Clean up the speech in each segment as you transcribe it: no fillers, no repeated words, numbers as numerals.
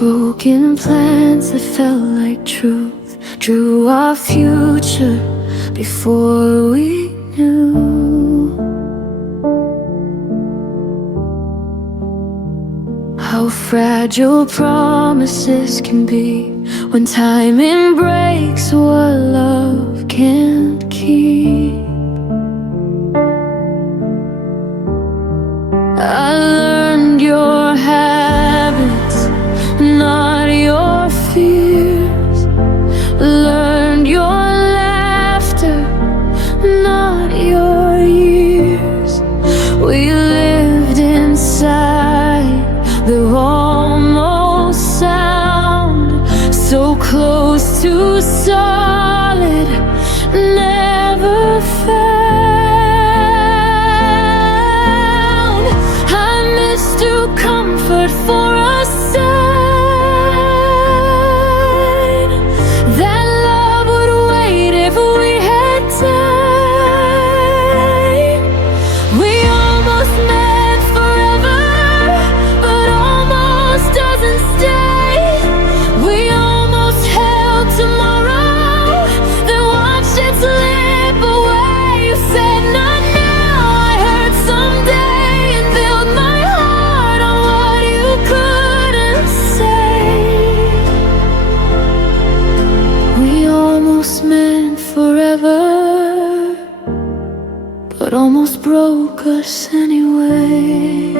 Unspoken plans that felt like truth drew our future before we knew how fragile promises can be when timing breaks what love can't keep. I learned your habits, not your fears. Learned your laughter, not your years. We lived inside the almost sound, so close to solid, never found. I mistook comfort for a sign that love would wait if we had time. We almost met forever, but almost doesn't stay. We almost held tomorrow, then watched it slip away. You said not now, I heard someday, and built my heart on what you couldn't say. We almost meant forever, but almost broke us anyway.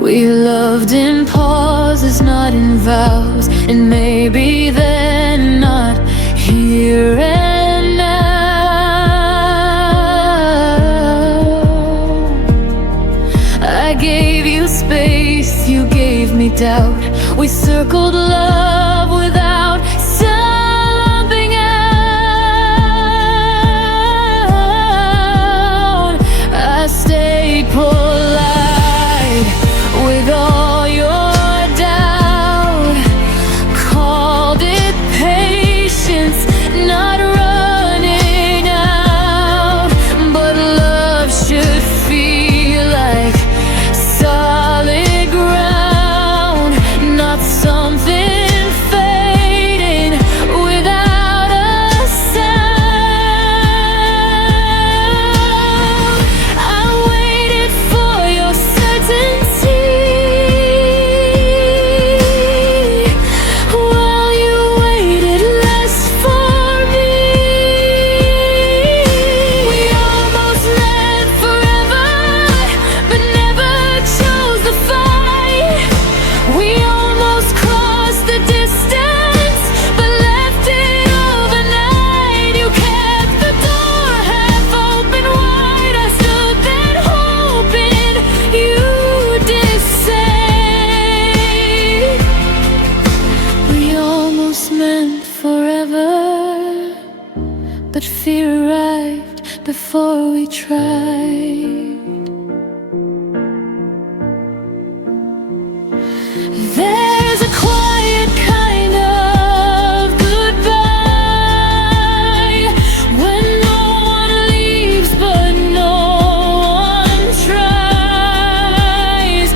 We loved in pauses, not in vows, and maybe then not here and now. I gave you space, you gave me doubt. We circled love without stopping out. I stayed polite with all your doubt, called it patience, not running out. But love should feel like solid ground, not something fading without a sound. I waited for your certainty while you waited less for me. We almost met forever, but never chose the fight. We almost crossed the distance, but left it overnight. You kept the door half open wide. I stood there hoping you'd decide. We almost meant forever, but fear arrived before we tried. There's a quiet kind of goodbye when no one leaves but no one tries.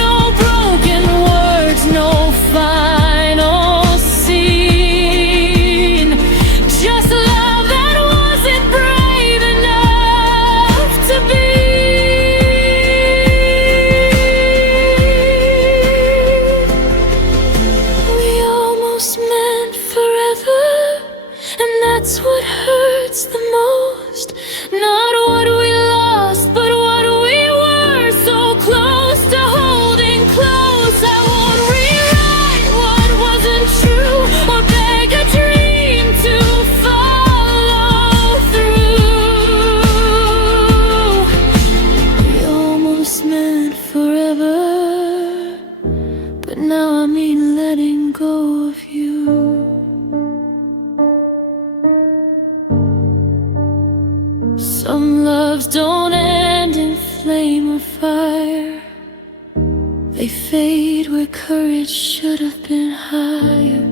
No broken words, no final scene, just love that wasn't brave enough to be. We almost meant forever, and that's what hurts the most. Not what we lost, but what we were, so close to holding close. I won't rewrite what wasn't true or beg a dream to follow through. We almost meant forever, but now I mean letting go of you. Some loves don't end in flame or fire. They fade where courage should have been higher.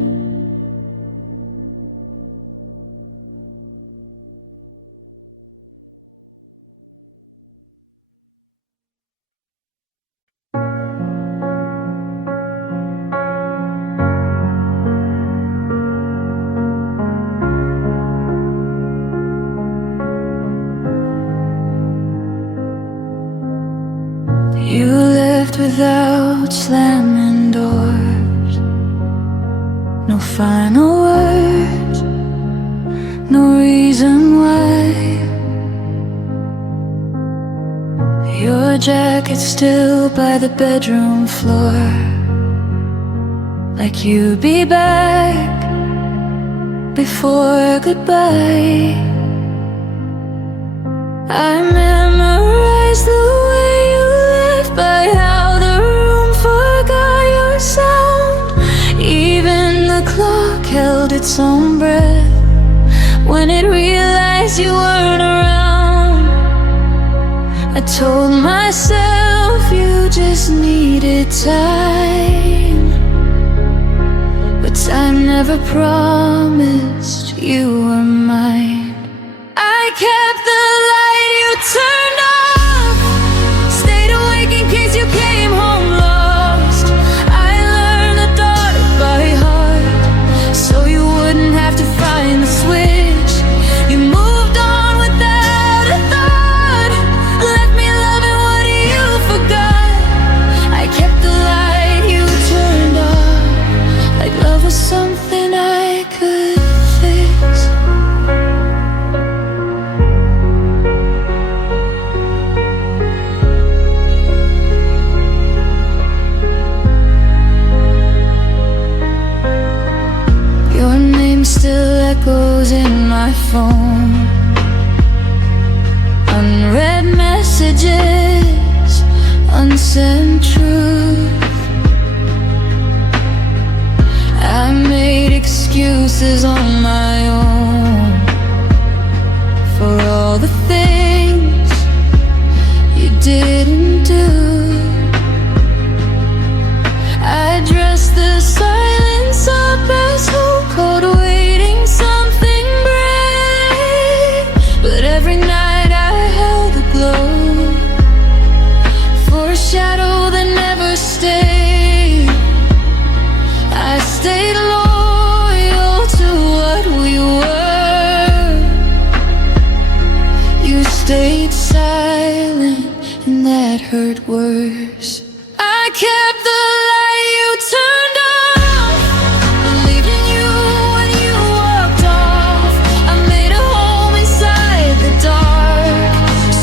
You left without slamming doors. No final words, no reason why. Your jacket still by the bedroom floor, like you'd be back before goodbye. I memorized the way you left, by how the room forgot your sound. Even the clock held its own breath when it realized you weren't around. I told myself you just needed time, but time never promised you were mine. I kept the light you turned off, stayed awake in case you came home lost. I learned the dark by heart, so you wouldn't have to find the switch. You moved on without a thought, left me loving what you forgot. I kept the light you turned off, like love was something I could fix. Your name still echoes in my phone, unread messages, unsent truth. I made excuses on my own for all the things you didn't do. I dressed the silence up as hope, cold waiting something brave. But every night I held the glow for a shadow that never stayed. I stayed loyal to what we were. You stayed silent, and that hurt worse. I kept the light you turned off, believed in you when you walked off. I made a home inside the dark,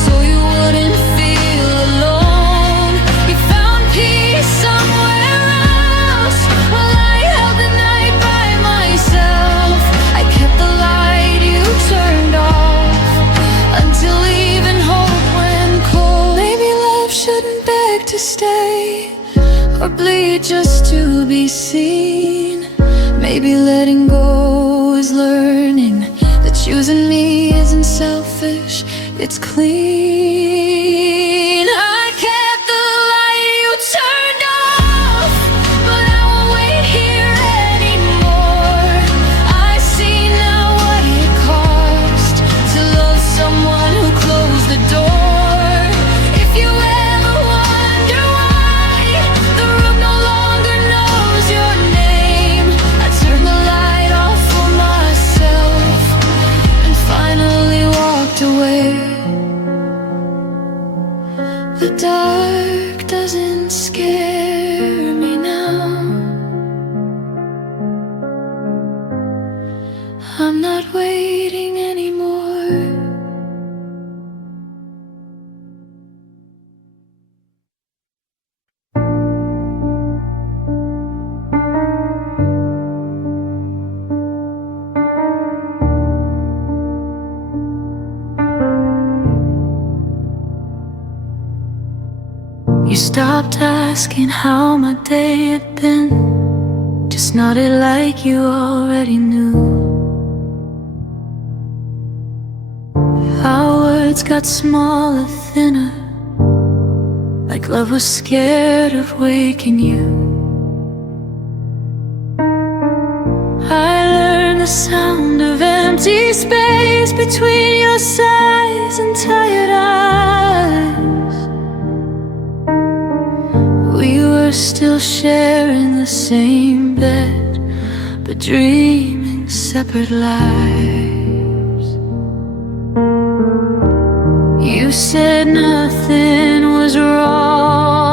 so you wouldn't feel alone. You found peace somewhere else, while I held the night by myself. I kept the light you turned off, until even hope went cold. Maybe love shouldn't beg to stay, or bleed just to be seen. Maybe letting go is learning that choosing me isn't selfish, it's clean. I kept the light you turned off, but I won't wait here anymore. I see now what it cost to love someone who closed the door. If you ever wonder why the room no longer knows your name, I turned the light off for myself and finally walked away. The dark doesn't scare me now. I'm not waiting anymore. You stopped asking how my day had been, just nodded like you already knew. Our words got smaller, thinner, like love was scared of waking you. I learned the sound of empty space between your sighs and tired eyes. We were still sharing the same bed, but dreaming separate lives. You said nothing was wrong,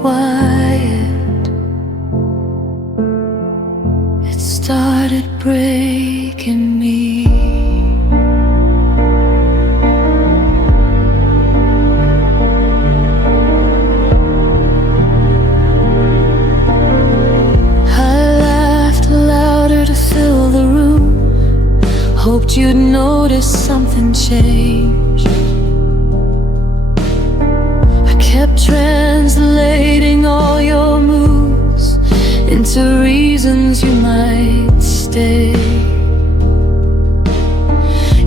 quiet, it started breaking me. Fill the room, hoped you'd notice something changed. I kept translating all your moves into reasons you might stay.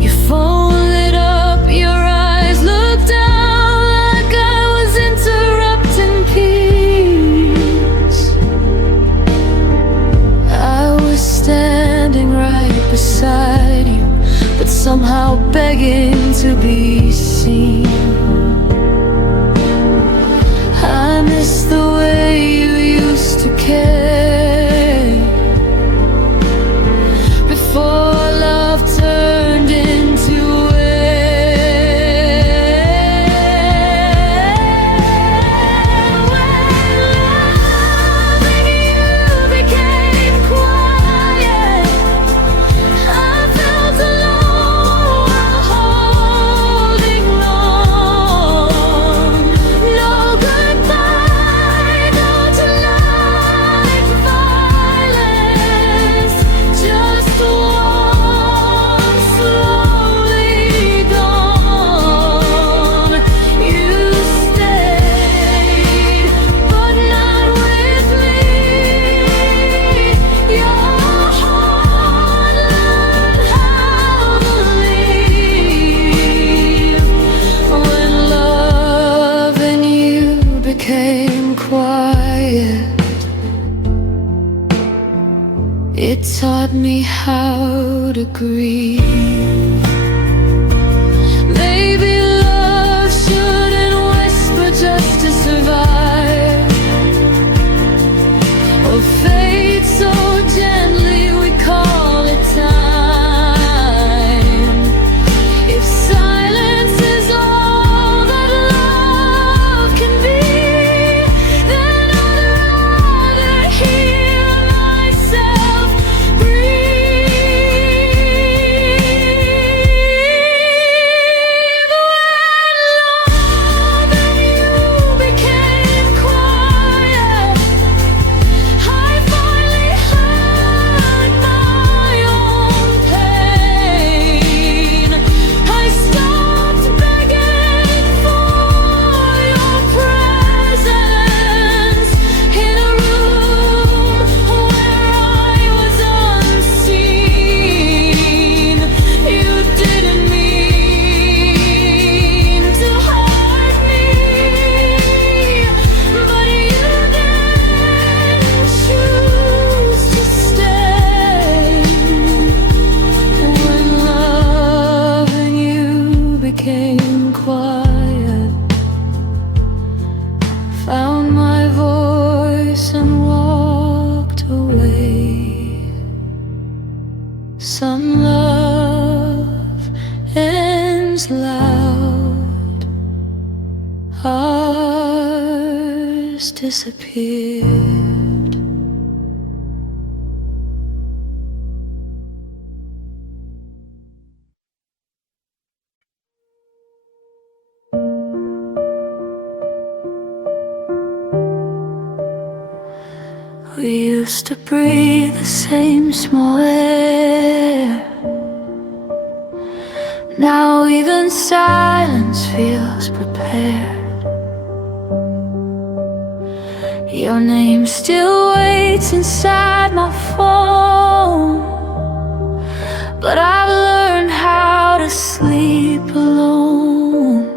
Your phone lit up, your eyes looked down like I was interrupting peace. I was standing right beside you, but somehow begging to be seen. I miss the way you used to care before love turned into it taught me how to grieve. Maybe love shouldn't whisper just to survive, or fade so gently we call it time. If silence is all that love can be, then I'd rather hear myself some love ends loud, ours disappeared. We used to breathe the same small air. Now even silence feels prepared. Your name still waits inside my phone, but I've learned how to sleep alone.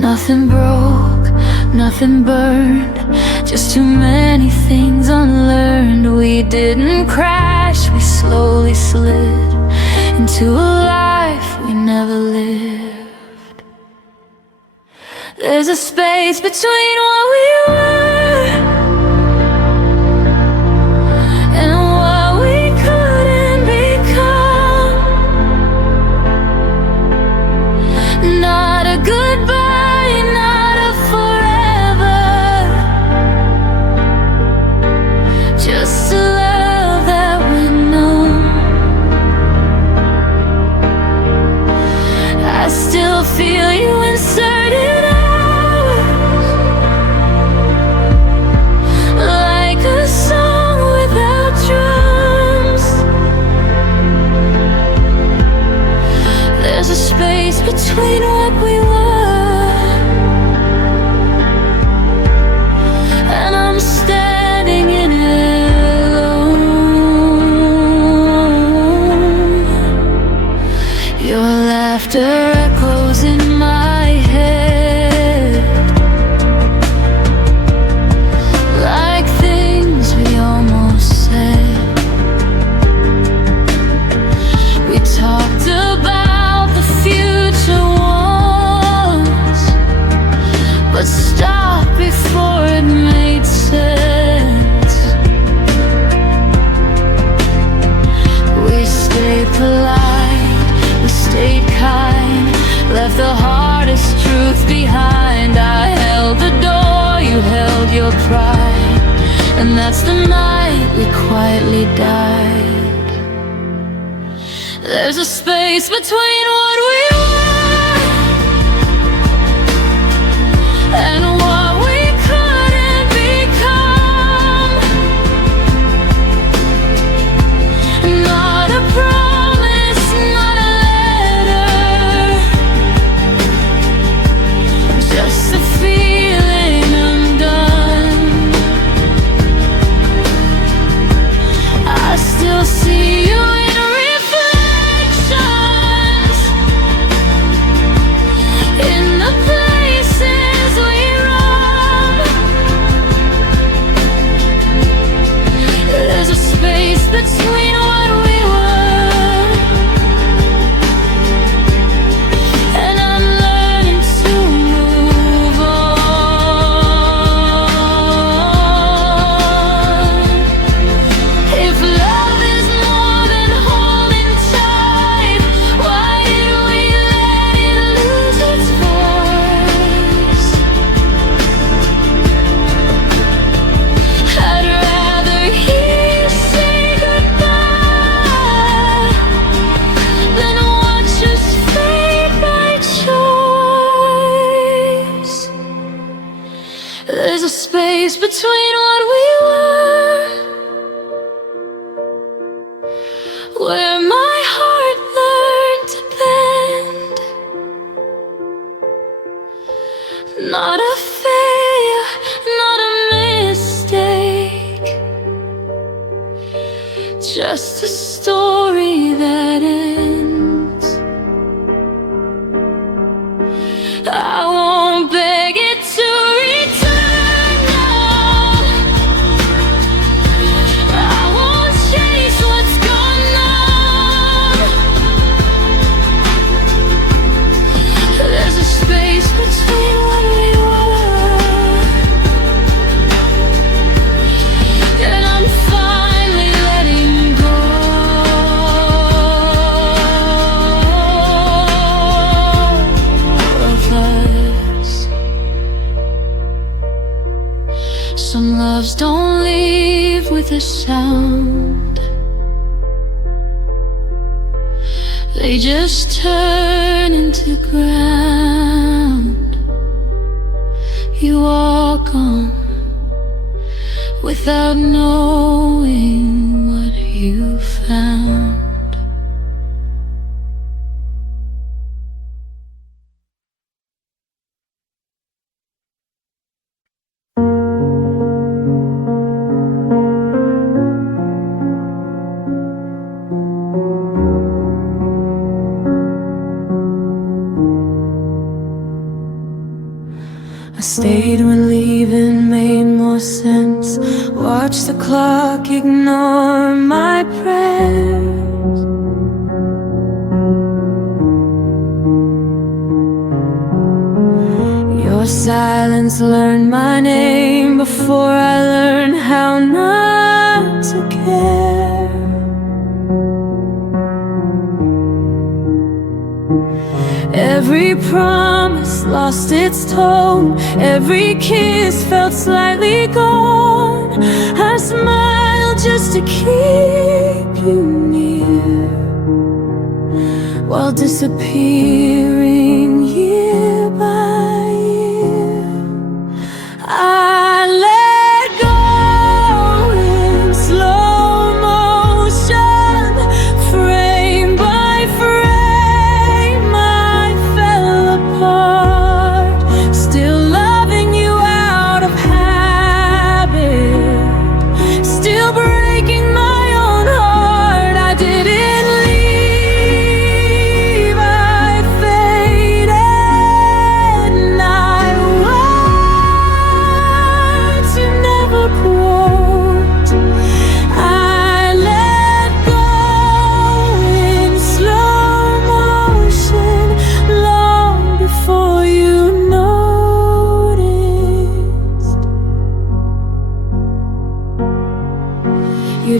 Nothing broke, nothing burned, just too many things unlearned. We didn't crash, we slowly slid into a life we never lived. There's a space between what we were and what we couldn't become. Not a goodbye, still feel you inserted out, like a song without drums. There's a space between what we were, and I'm standing in it alone. Your laughter echoes in my head, like things we almost said. We talked about the future once, but stopped before it made sense. We stayed polite, we stayed kind, left the hardest truth behind. I held the door, you held your pride, and that's the night we quietly died. There's a space between what we were and what we couldn't become. Not a promise, not a letter, just a feeling undone. I still see you in reflections, in the places we roam. There's a space between what we were, and I'm learning to move on. If love is more than holding tight, why did we let it lose its voice? I'd rather hear you say goodbye than watch us fade by choice. There's a space between what we were, where my heart learned to bend. Not a failure, not a mistake, just a story that ends. I won't beg it to return now. I won't chase what's gone now. There's a space between what we were, and I'm finally letting go of us. Some loves don't leave with a sound, they just turn into ground. You walk on without knowing what you found. I stayed when leaving made more sense. Watch the clock ignore my prayers. Your silence learned my name before I learned how not to care. Every promise lost its tone, every kiss felt slightly gone. I smiled just to keep you near, while disappearing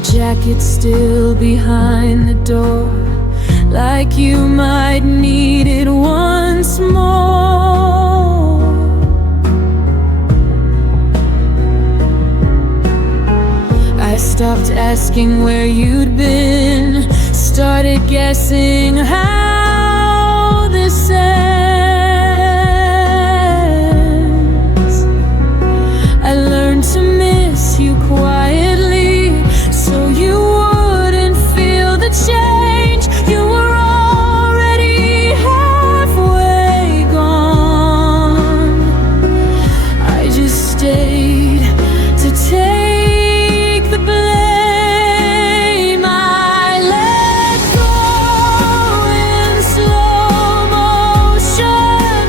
your jacket still behind the door, like you might need it once more. I stopped asking where you'd been, started guessing how this ends. I learned to miss you quietly, so you wouldn't feel the change. You were already halfway gone. I just stayed to take the blame. I let go in slow motion,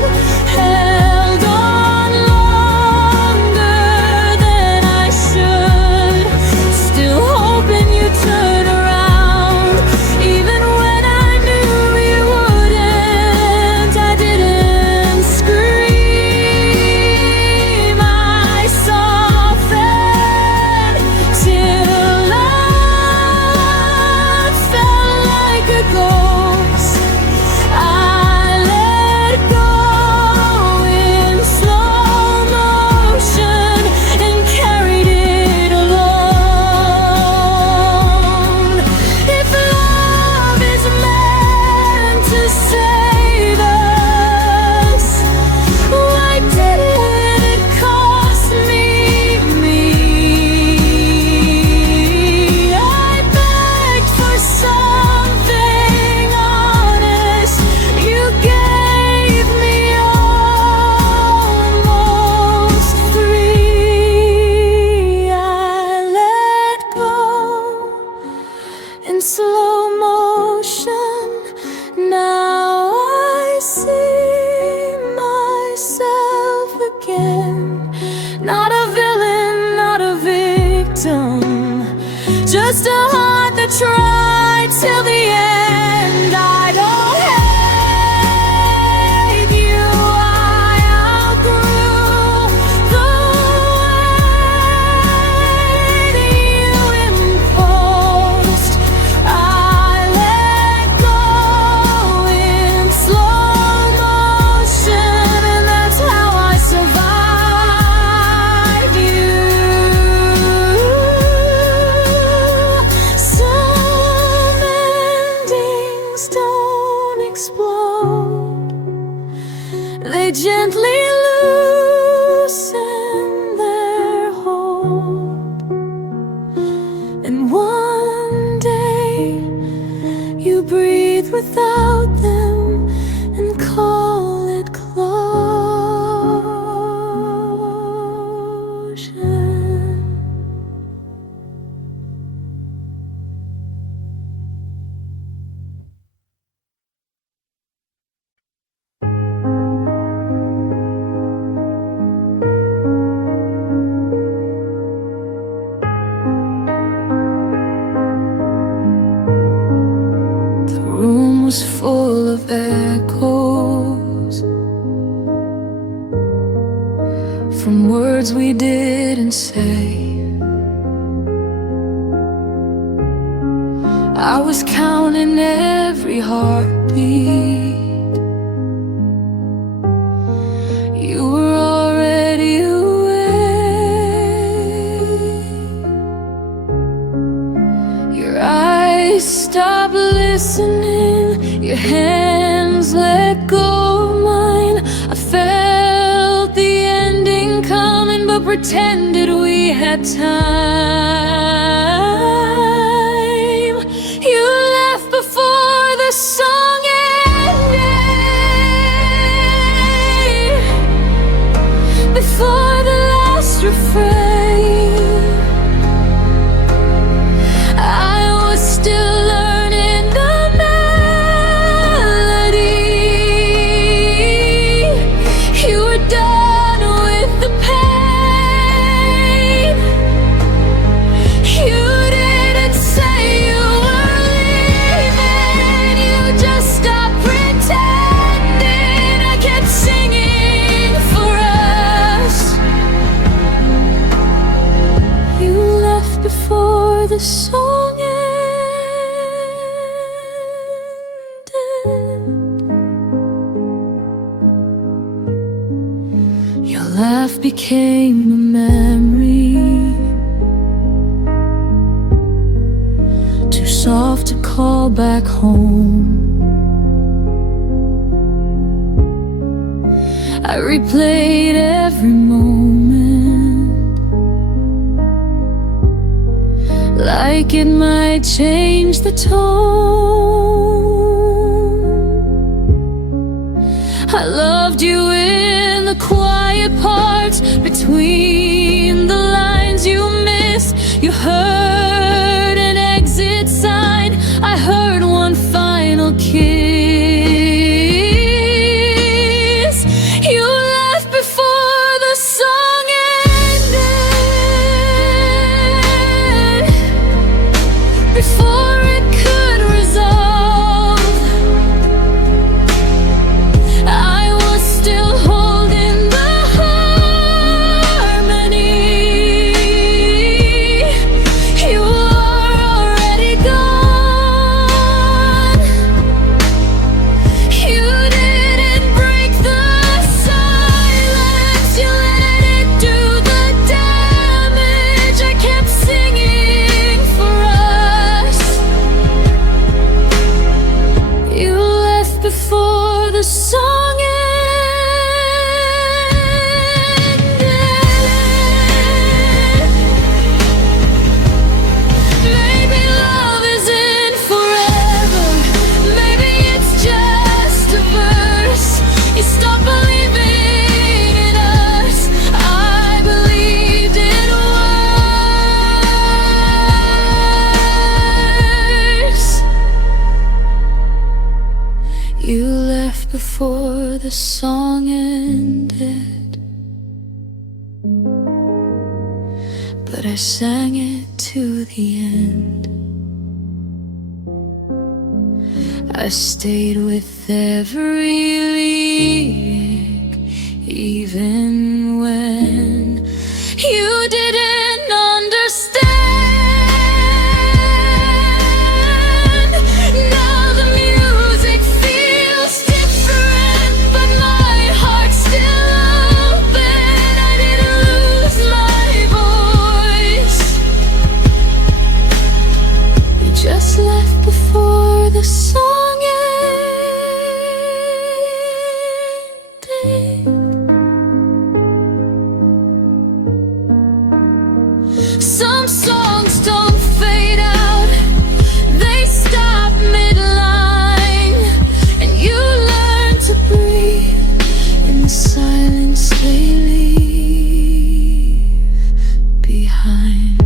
held on longer than I should, still hoping you'd turn around, even when I knew you wouldn't. I didn't scream, I softened till I felt like a ghost. I let go in slow motion and carried it alone. If love is meant to save us, why did it cost me? I begged for something honest, you gave me almost free. I let go in slow motion, now I see myself again. Not a villain, not a victim, just a heart that tried till the end. I don't hate you, I outgrew the way that you imposed. I let go in slow motion, and that's how I survived you. Some endings don't explode, they gently loosen their hold, and one day you breathe without them and call it closure. The room was full of echoes from words we didn't say. I was counting every heartbeat. You were already away. Your eyes stopped listening, your hands let go of mine. I felt the ending coming, but pretended we had time. You left before the song ended, before the last refrain. I was still learning the melody. You were done with the pain. Your laugh became a memory, too soft to call back home. I replayed every moment, like it might change the tone. I loved you in the quiet parts, between the lines you missed. You heard an exit sign, I heard one final kiss. You left before the song ended, before it could resolve. I was still holding the harmony. You are already gone. You didn't break the silence, you let it do the damage. I kept singing for us. You left before the song ended. Maybe love isn't forever, maybe it's just a verse. You stopped believing in us, I believed it worse. You left before the song ended, but I sang it to the end. I stayed with every lyric, even when you didn't understand. Now the music feels different, but my heart's still open. I didn't lose my voice. You just left before the song ended. Some songs don't fade out, they stop midline, and you learn to breathe in the silence they leave behind.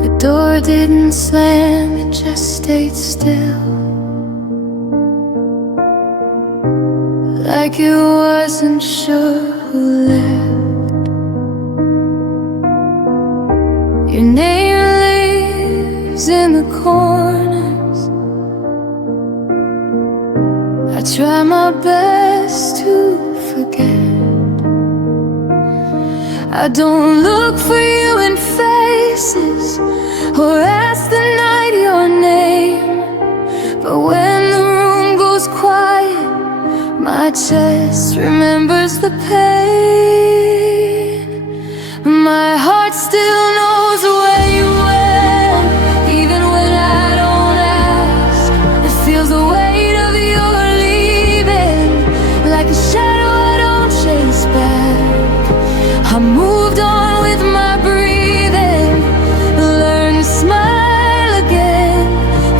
The door didn't slam, it just stayed still, like it wasn't sure who left. Your name lives in the corners. I try my best to forget. I don't look for you in faces or ask the night your name, but when the room goes quiet, my chest remembers the pain. My heart still knows where you went, even when I don't ask. It feels the weight of your leaving, like a shadow I don't chase back. I moved on with my breathing, learned to smile again,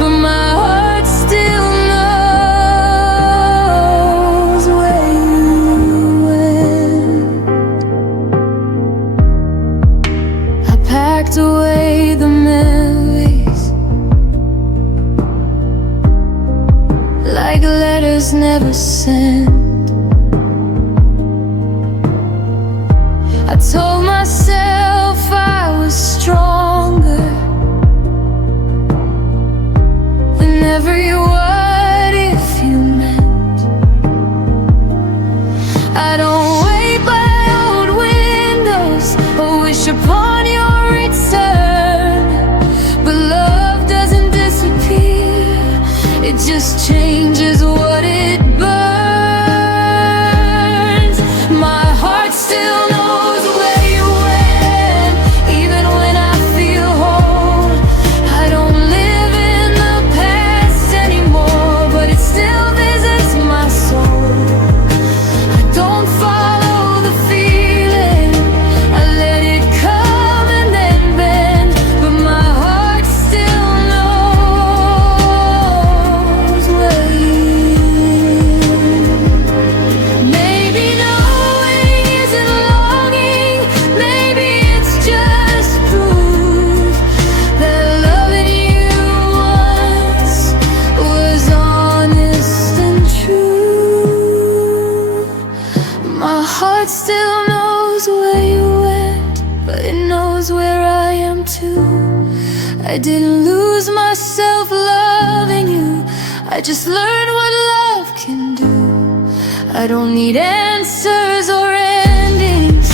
but my heart still knows where you went. I packed away the memories, like like letters never sent. I told myself I was stronger than every word if you meant. I don't wait by old windows or wish upon your return, but love doesn't disappear, it just changes what it burns. My heart still knows where you went, even when I feel whole. I don't live in the past anymore, but it still visits my soul. I don't follow the feeling, I let it come and then bend, but my heart still knows where you. Maybe knowing isn't longing, maybe it's just proof that loving you once was honest and true. My heart still knows where you went, but it knows where I am too. I didn't lose myself loving you, I just learned what love can do. I don't need answers or endings,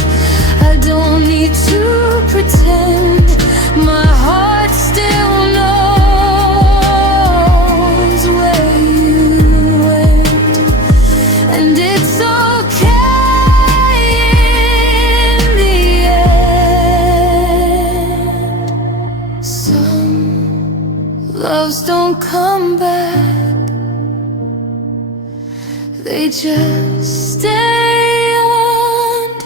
I don't need to pretend. My heart still knows where you went, and it's okay in the end. Some loves don't come back, they just stay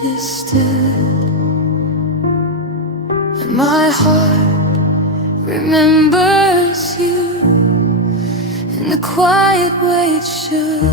understood. And my heart remembers you in the quiet way it should.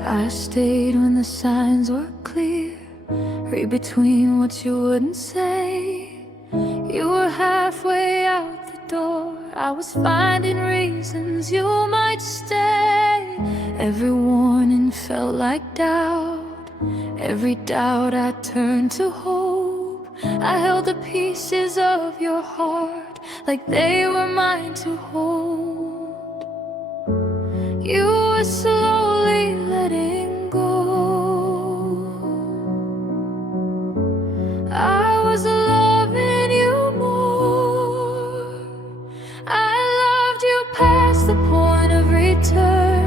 I stayed when the signs were clear, read between what you wouldn't say. You were halfway out the door, I was finding reasons you might stay. Every warning felt like doubt, every doubt I turned to hope. I held the pieces of your heart like they were mine to hold. You were slowly letting go, I was loving you more. I loved you past the point of return,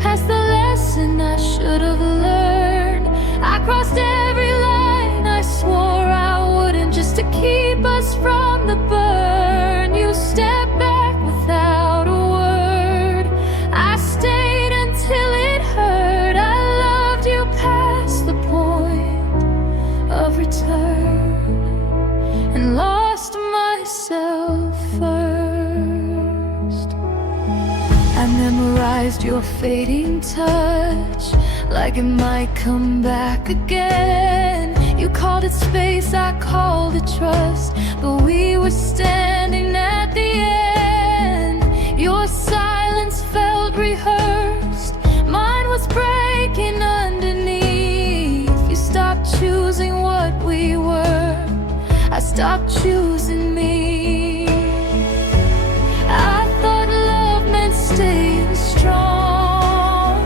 past the lesson I should have learned. I crossed every line I swore I wouldn't, just to keep us from the burn. You stepped back without a word, I stayed until it hurt. I loved you past the point of return and lost myself first. I memorized your fading touch like it might come back again. You called it space, I called it trust, but we were standing at the end. Your silence felt rehearsed, mine was breaking underneath. You stopped choosing what we were, I stopped choosing me. I thought love meant staying strong,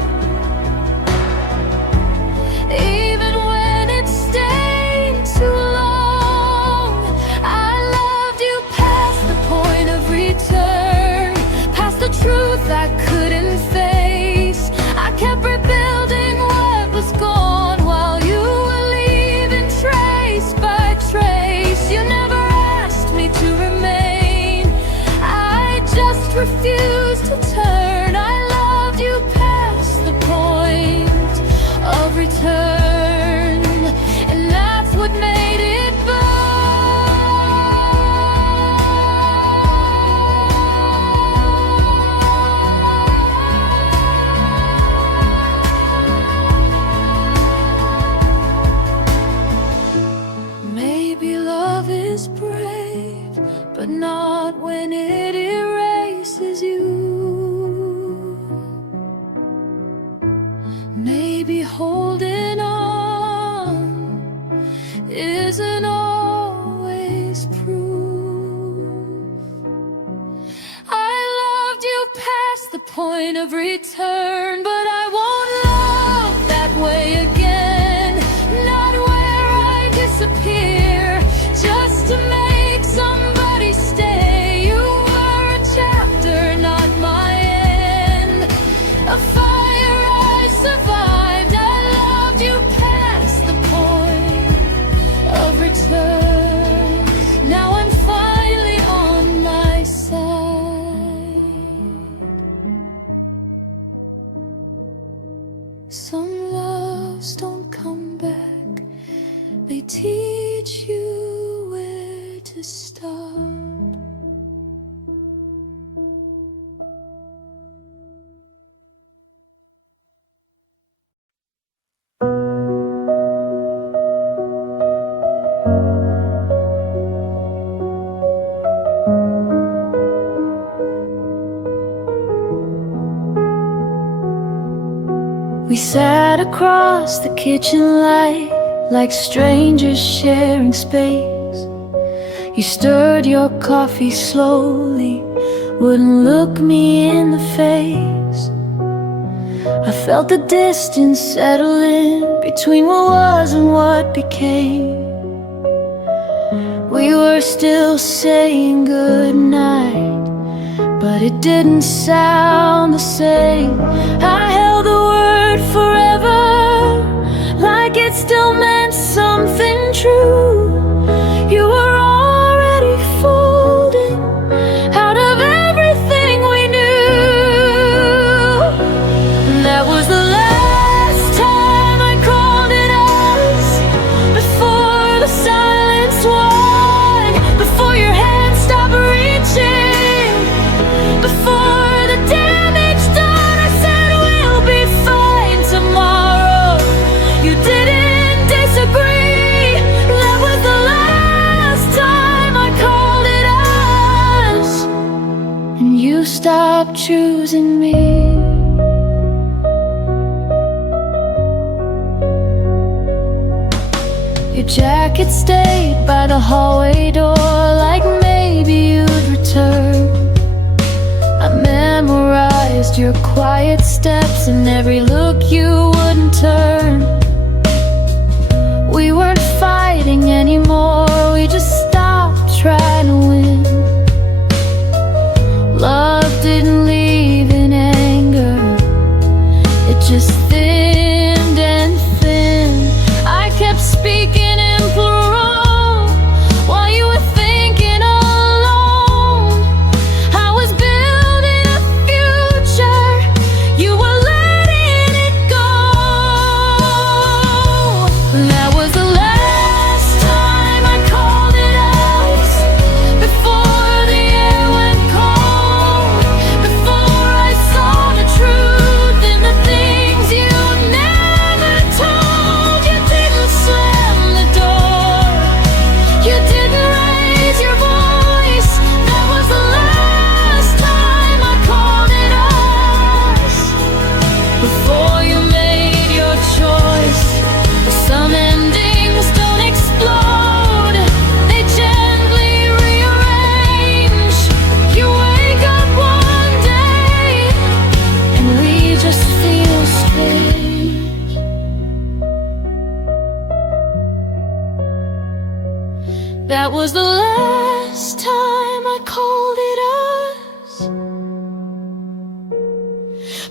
even when it stayed too long. I loved you past the point of return, past the truth I couldn't face. I kept rebuilding what was gone while you were leaving trace by trace. You never asked me to point of return, but I won't love that way again. Not where I disappear just to make somebody stay. You were a chapter, not my end. A fire I survived. I loved you past the point of return. Now I'm finally on my side. Some loves don't come back. They teach you where to start. We sat across the kitchen light like strangers sharing space. You stirred your coffee slowly, wouldn't look me in the face. I felt the distance settle in between what was and what became. We were still saying goodnight, but it didn't sound the same. I held the word forever like it still meant something true. You were already folding out of everything we knew. And that was the last time I called it us, before the silence won, before your hand stopped reaching, before the damage done. I said we'll be fine tomorrow. You didn't disagree. That was the last time I called it us, and you stopped choosing me. Your jacket stayed by the hallway door, like maybe you'd return. I memorized your quiet steps and every look you wouldn't turn. We weren't fighting anymore, we just stopped trying to win. Love didn't leave in anger, it just thinned and thinned. I kept speaking in plural while you were thinking alone. I was building a future, you were letting it go. That was the last time I called it us, before the air went cold, before I saw the truth in the things you never told. You didn't slam the door, you didn't raise your voice. That was the last time I called it us, before you made your choice. Some endings don't explode, they gently rearrange. You wake up one day and we just feel strange. That was the last time I called it us,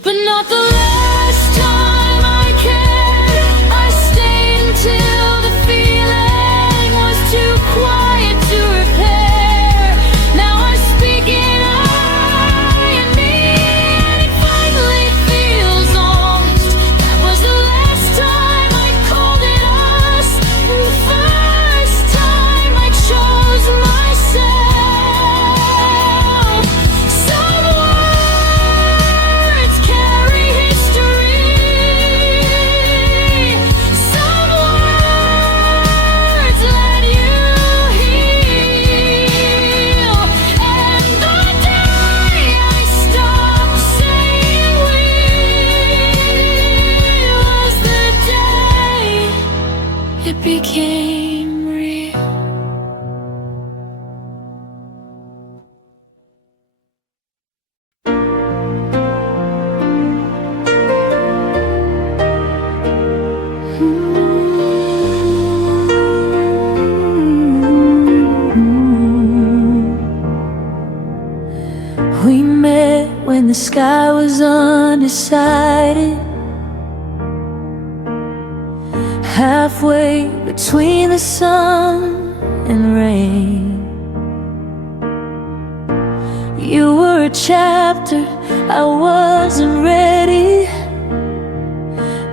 but not the last time I cared. I stayed until the feeling was too quiet to repair. Now I speak in I and me, and it finally feels honest. That was the last time I called it us, and the first time I chose myself. Some words carry history, some words let you heal. And the day I stopped saying we was the day it became real. sky was undecided, halfway between the sun and rain. You were a chapter I wasn't ready,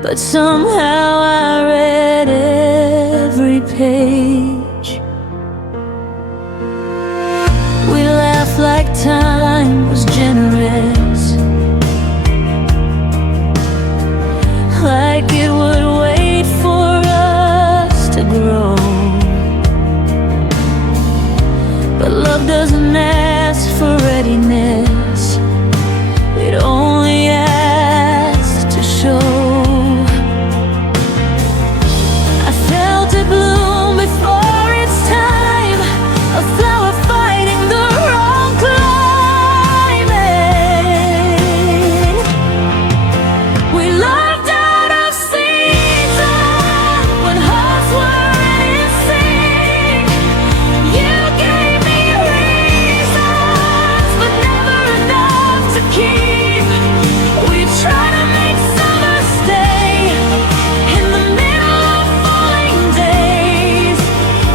but somehow I read every page. We laughed like time was generous, like it would wait for us to grow. But love doesn't ask for readiness, it only asks to show. I felt it bloom before its time, a flower fighting the wrong climate. We loved out of season when hearts were in sync. You gave me reasons, but never enough to keep. We tried to make summer stay in the middle of falling days.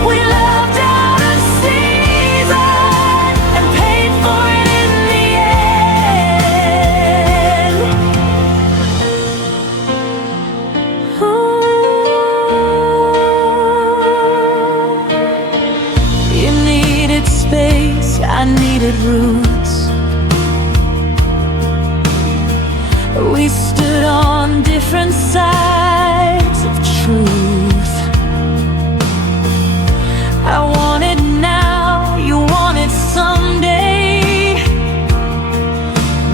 We loved out of season and paid for it in the end. You needed space, I needed roots. We stood on different sides of truth. I wanted now, you wanted someday,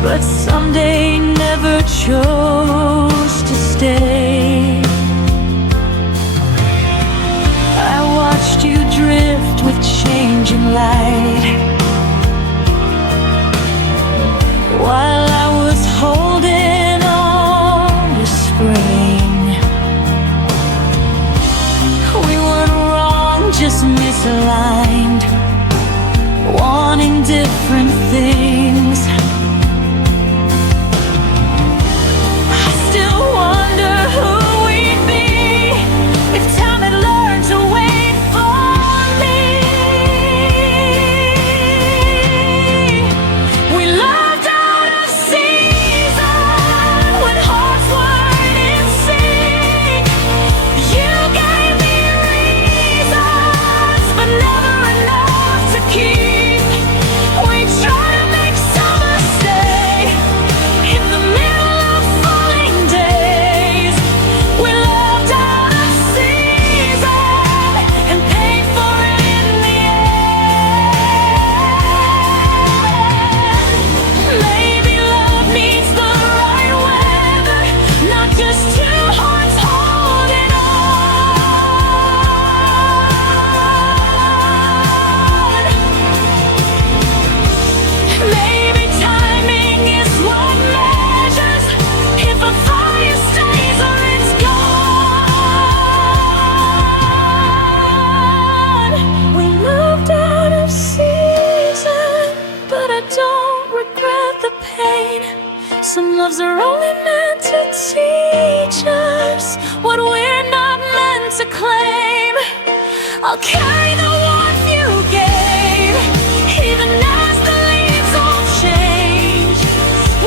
but someday never chose to stay. I watched you drift with changing light, while I was holding on to spring. We weren't wrong, just misaligned, wanting different things. I still wonder who we'd be if time had learned to wait for me. We loved out of season when hearts weren't in sync. You gave me reasons, but never enough to keep. We tried to make summer stay in the middle of falling days. We loved out of season and paid for it in the end. Maybe love needs the right weather, not just two hearts holding on. Maybe timing is what measures if a fire stays or it's gone. We moved out of season, but I don't regret the pain. Some loves are only meant to teach us what we're not meant to claim. I'll carry the warmth you gave, even as the leaves all change.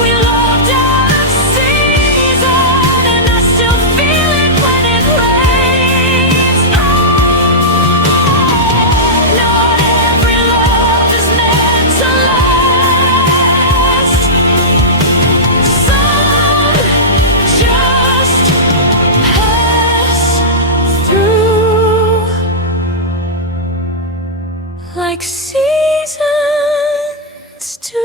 We loved out of season, and I still feel it when it rains. Not every love is meant to last. Some just pass through like seasons do.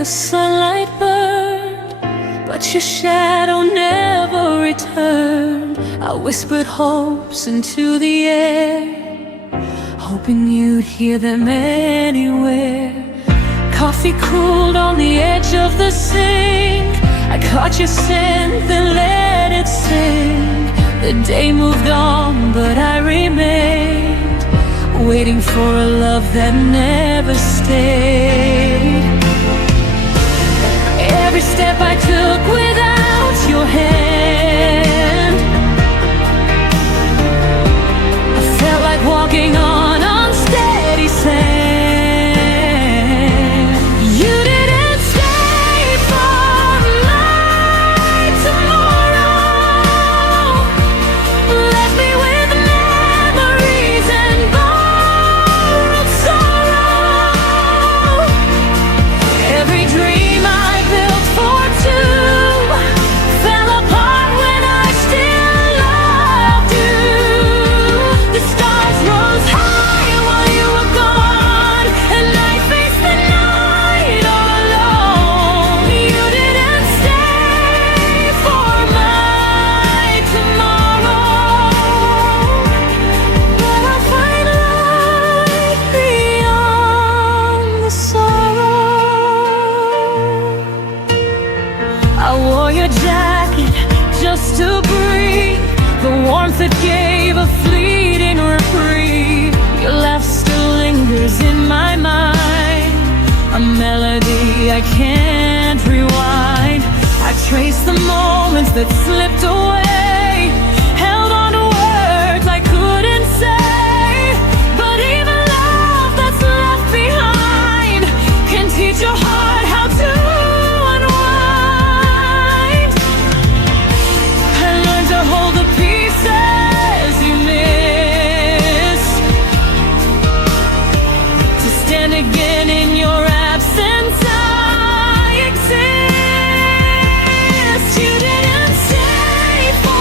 the sunlight burned, but your shadow never returned. I whispered hopes into the air, hoping you'd hear them anywhere. Coffee cooled on the edge of the sink. I caught your scent, then let it sink. The day moved on, but I remained, waiting for a love that never stayed. Every step I took without your hand, I felt like walking on unsteady sand. You didn't stay for my tomorrow, left me with memories and borrowed sorrow. Every dream I built for two fell apart when I still loved you. The stars rose high while you were gone, and I faced the night all alone. You didn't stay for my tomorrow, but I'll find light beyond the sorrow. I wore your jacket just to breathe, the warmth that gave a fleeting reprieve. Your laugh still lingers in my mind, a melody I can't rewind. I trace the moments that slipped away, held on to words I couldn't say. But even love that's left behind can teach your heart how to unwind. I learned to hold the pieces you missed, to stand again in your absence. I exist. You didn't stay for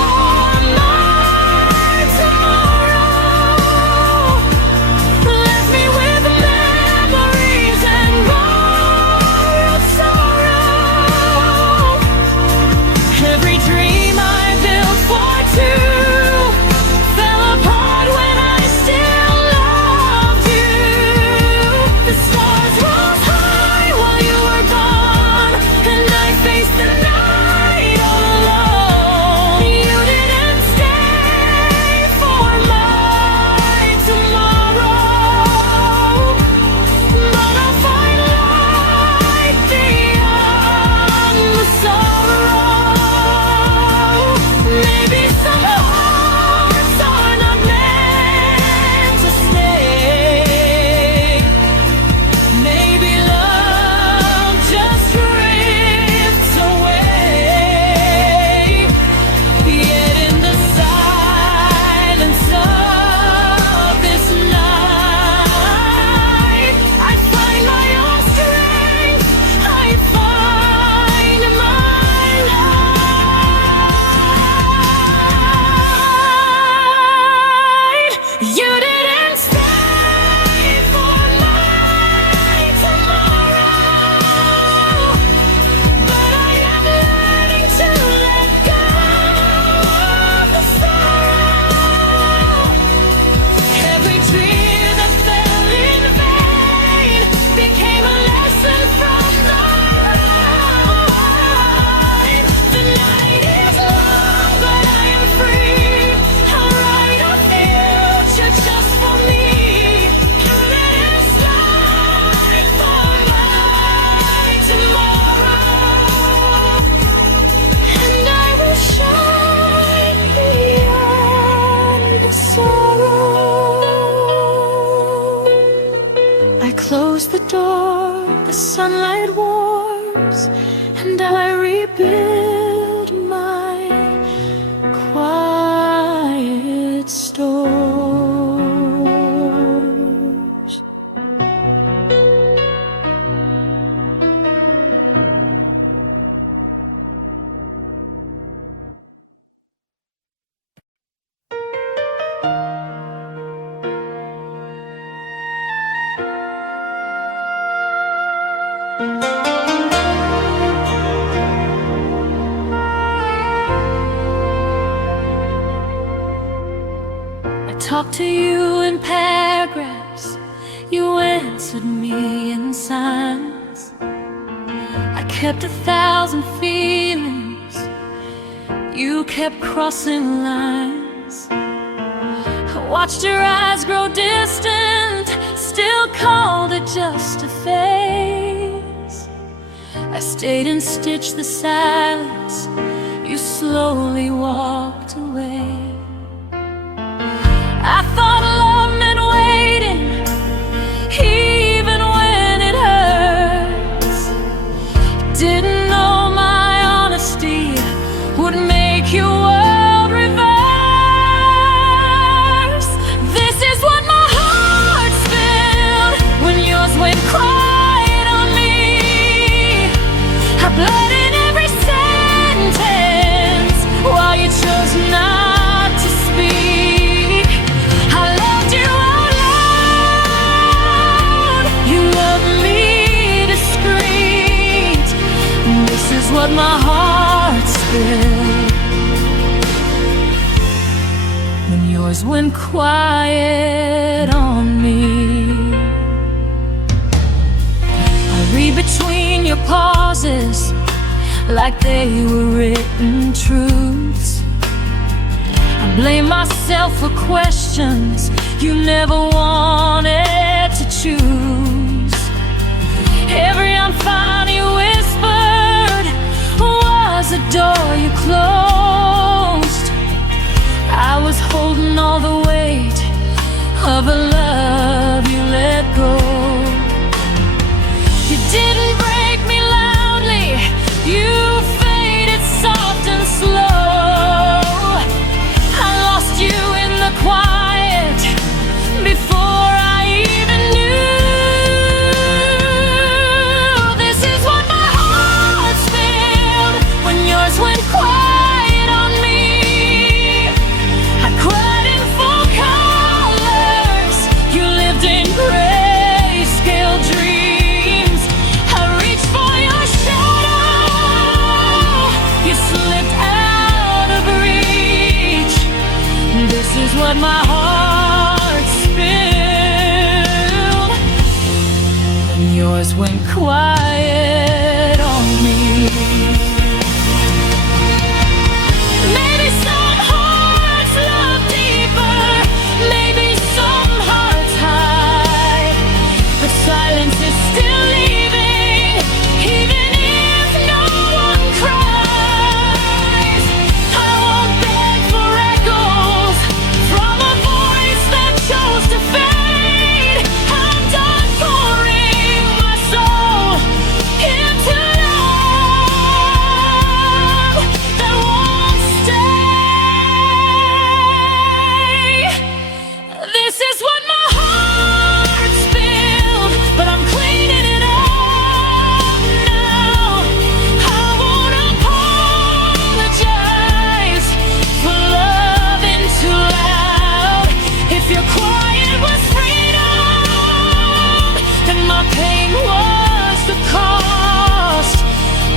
talked to you in paragraphs, you answered me in signs. I kept 1,000 feelings, you kept crossing lines. I watched your eyes grow distant, still called it just a phase. I stayed and stitched the silence, you slowly walked away. I thought love meant waiting, even when it hurts. Didn't know my honesty would make your world reverse. This is what my heart felt when yours went quiet on me. I bled in every sentence while you chose not to speak. I loved you out loud, you loved me discreet. This is what my heart spilled when yours went quiet on me. I read between your pauses like they were written truths. I blame myself for questions you never wanted to choose. Every unfunny whispered was a door you closed. I was holding all the weight of a love you let go. You didn't break me loudly, you faded soft and slow. I lost you in the quiet before I even knew. This is what my heart felt when yours went quiet on me. I cried in full colors, you lived in grayscale dreams. I reached for your shadow, you slipped out of reach. This is what my heart spilled when yours went quiet on me. Maybe some hearts love deeper, maybe some hearts hide, but silence is still leaving, even if no one cries. I won't beg for echoes from a voice that chose to fade. I'm done pouring my soul into love that won't stay. This is what my heart spilled, but I'm cleaning it up now. I won't apologize for loving too loud. If your quiet was freedom, then my pain was the cost.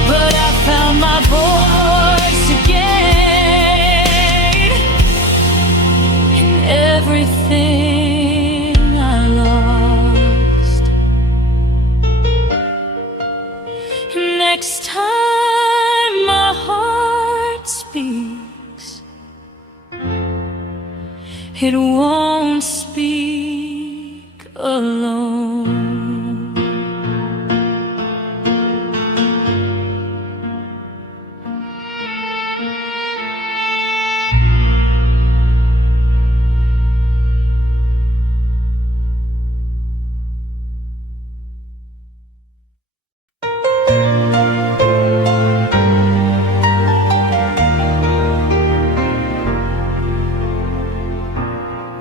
But I found my voice again in everything I lost. Next time my heart speaks, it won't speak alone.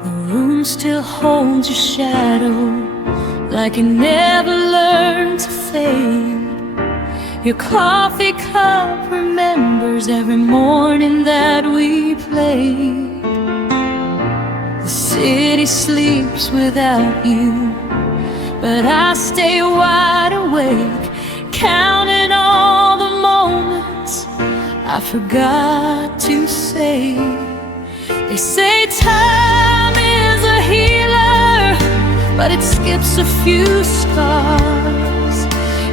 The room still holds your shadow, like it never learned to fade. Your coffee cup remembers every morning that we played. The city sleeps without you, but I stay wide awake, counting all the moments I forgot to say. They say time is but it skips a few scars.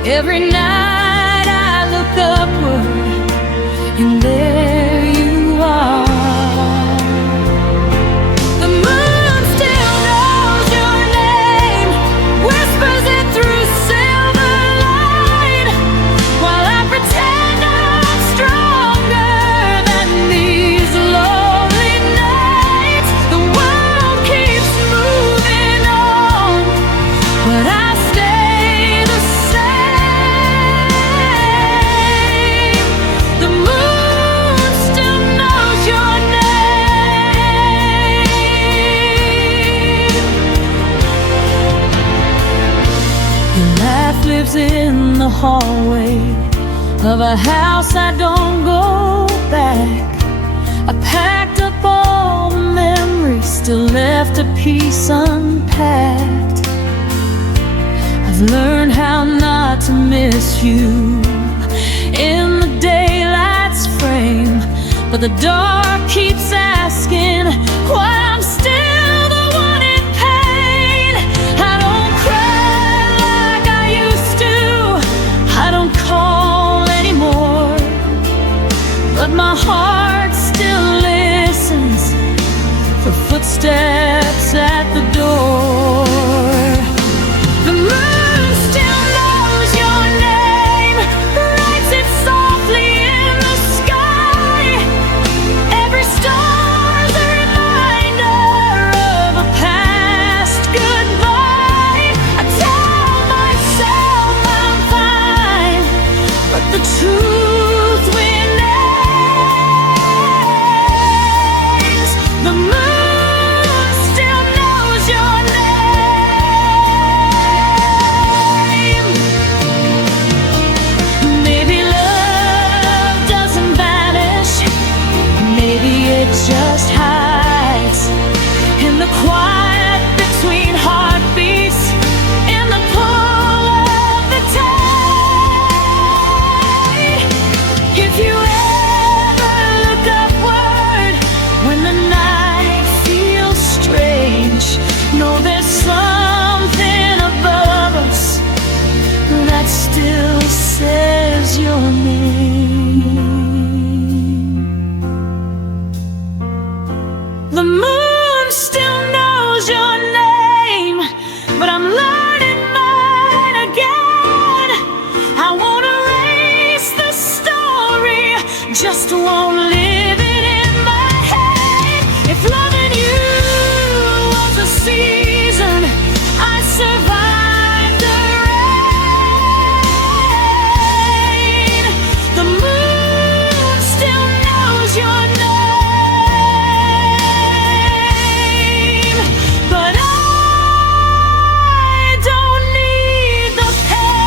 Every night I look upward, and there you are. The moon still knows your name, whispers it through silver light, while I pretend I'm stronger than these lonely nights. The world keeps moving on, but I stay the same. The moon still knows your name. Your laugh lives in the hallway of a house I don't go back. I packed up all the memories, still left a piece unpacked. I've learned how not to miss you in the daylight's frame, but the dark keeps asking why I'm still the one in pain. I don't cry like I used to, I don't call anymore, but my heart still listens for footsteps at the door. The moon still knows your name, writes it softly in the sky. Every star's a reminder of a past goodbye. I tell myself I'm fine, but the truth remains. The moon still knows your name. Maybe love doesn't vanish, maybe it just hides in the quiet between heartbeats, in the pull of the tide. If you ever look upward when the night feels strange, know there's something above us that still says your name. The moon still knows your name, but I'm learning mine again. I won't erase the story, just won't live it in my head. If loving you was a season, I survived the rain. The moon still knows your name, but I don't need the pain.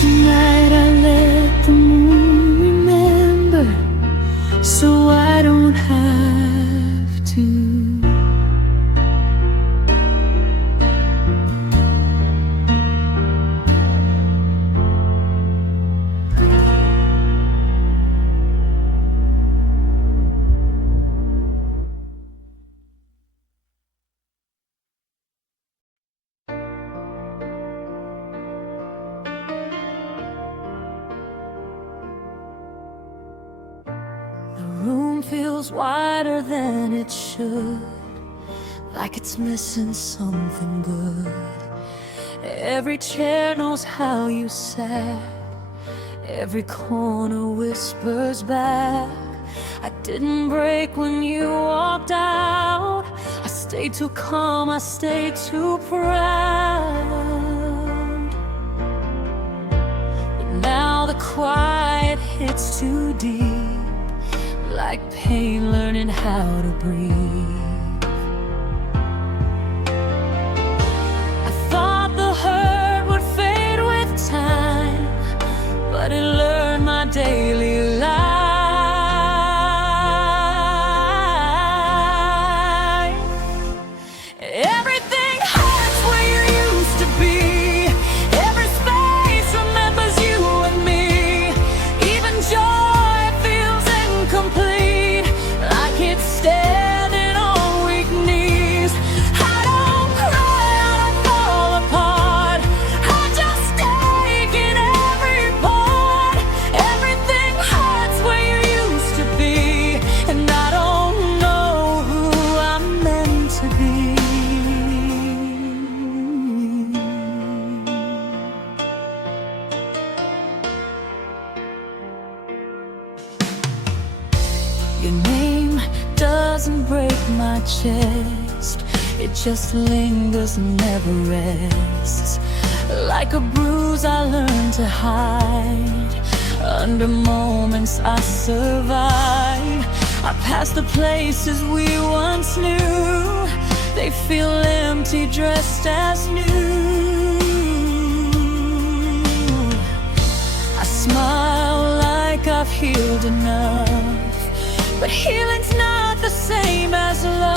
Tonight I let the moon remember, so I don't have to. The room feels wider than it should, like it's missing something good. Every chair knows how you sat, every corner whispers back. I didn't break when you walked out, I stayed too calm, I stayed too proud. But now the quiet hits too deep, like pain learning how to breathe. I thought the hurt would fade with time, but it learned my daily life. Everything hurts where you used to be, every space remembers you and me. Even joy feels incomplete Your name doesn't break my chest, it just lingers and never rests. Like a bruise I learned to hide under moments I survive. I pass the places we once knew, they feel empty dressed as new. I smile like I've healed enough, but healing's not the same as love.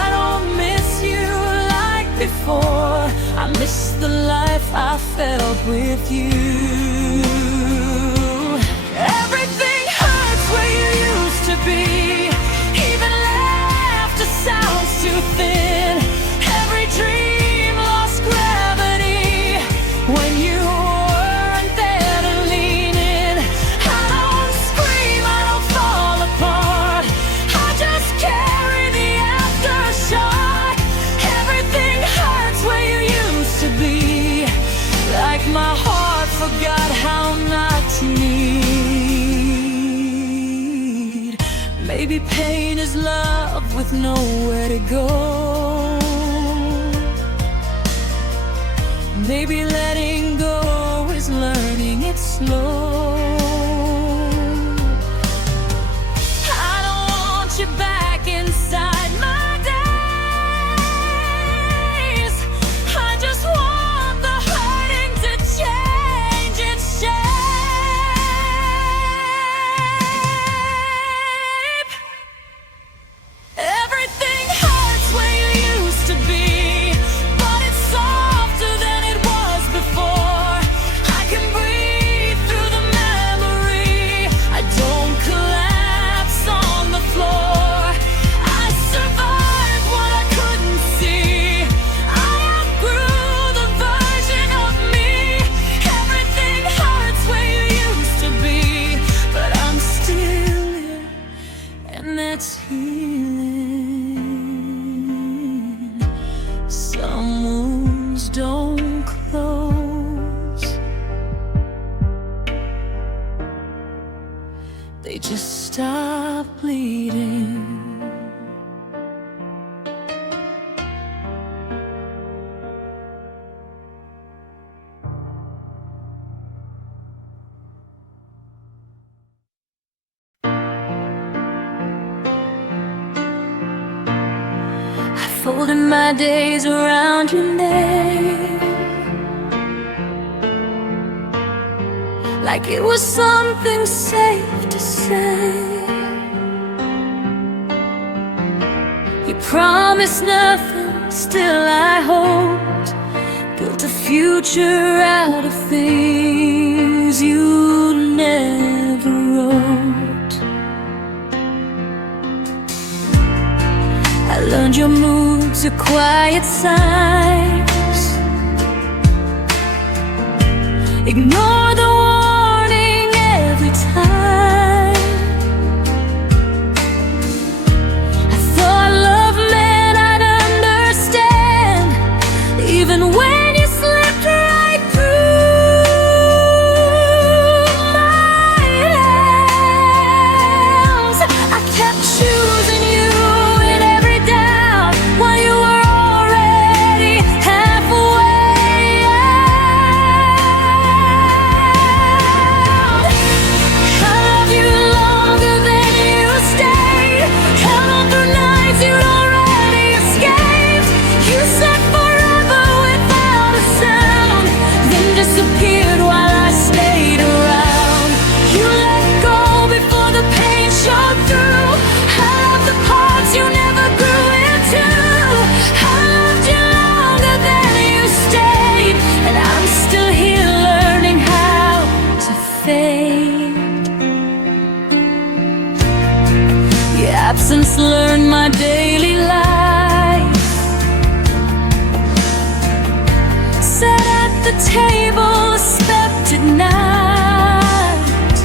I don't miss you like before, I miss the life I felt with you. Everything hurts where you used to be, even laughter sounds too thin. Every dream lost gravity when you weren't there to lean in. I don't scream, I don't fall apart, I just carry the aftershock. Everything hurts where you used to be, like my heart forgot how not to need. Maybe pain is love with nowhere to go. Maybe letting go is learning it slow. I don't want you back inside my days, I just want the hurting to change its shape. Everything hurts where you used to be, but it's softer than it was before. I can breathe through the memory, I don't collapse on the floor. I survived what I couldn't see, I outgrew the version of me. Everything hurts where you used to be, but I'm still here, and that's healing. Some wounds don't close, they just stop bleeding. I folded my days around your name, like it was something safe to say. You promised nothing, still I hoped. Built a future out of things you never wrote. I learned your moods are quiet signs. Ignore the warning every time. I thought love meant I'd understand, even when you slipped right through my hands. I kept choosing you in every doubt, while you were already halfway out. I love you longer than you stayed, held on through nights you'd already escaped. You said forever without a sound, then disappeared while I stayed around. You let go before the pain showed through. I loved the parts you never grew into. I loved you longer than you stayed, and I'm still here learning how to fade. Your absence learned my daily life. Sat at the table, slept at night.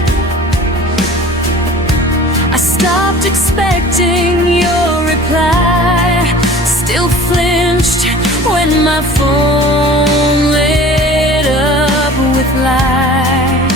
I stopped expecting your reply, still flinched when my phone lit up with light.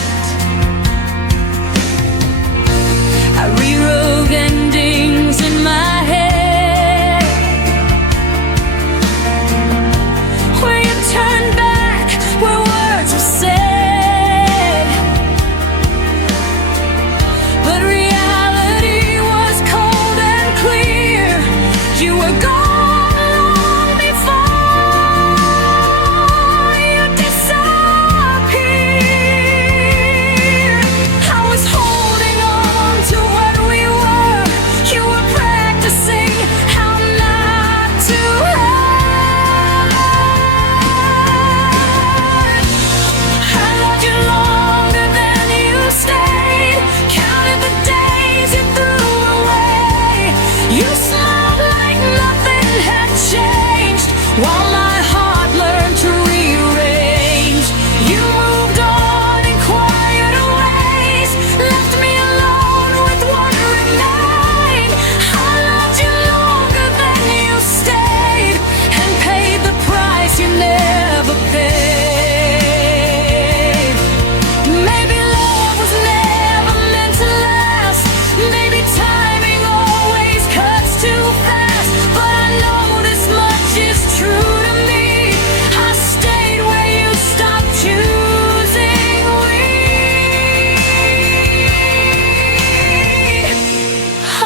while my heart learned to rearrange. You moved on in quieter ways, left me alone with what remained. I loved you longer than you stayed, and paid the price you never paid. Maybe love was never meant to last. Maybe timing always cuts too fast. But I know this much is true to me. I stayed where you stopped choosing we.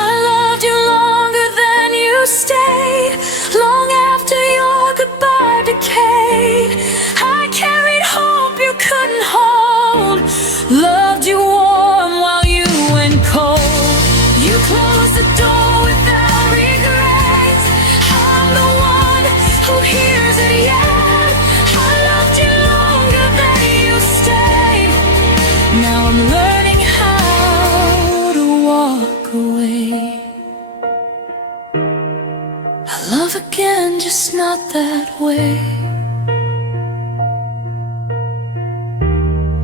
I loved you longer than you stayed, long after your goodbye decayed. I carried hope you couldn't hold, loved you warm while you went cold. You closed the door without regret. I'm the one who hears it yet. I loved you longer than you stayed. Now I'm learning how to walk away. I love again, just not that way.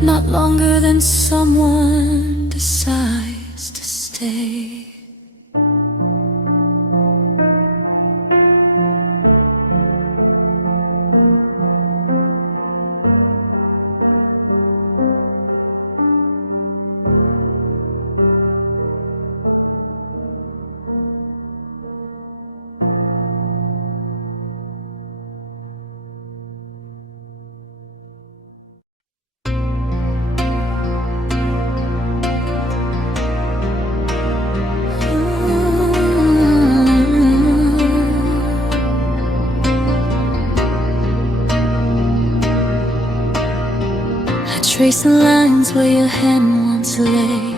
Not longer than someone decides to stay. Trace the lines where your hand once lay.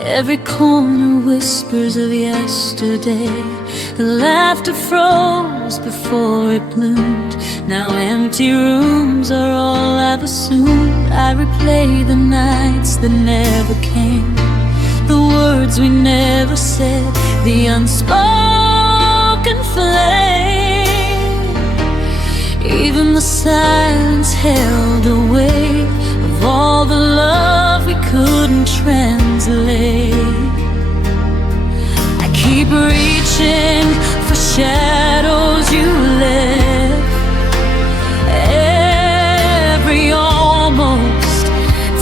Every corner whispers of yesterday. The laughter froze before it bloomed. Now empty rooms are all I've assumed. I replay the nights that never came, the words we never said, the unspoken flame. Even the silence held a weight of all the love we couldn't translate. I keep reaching for shadows you left. Every almost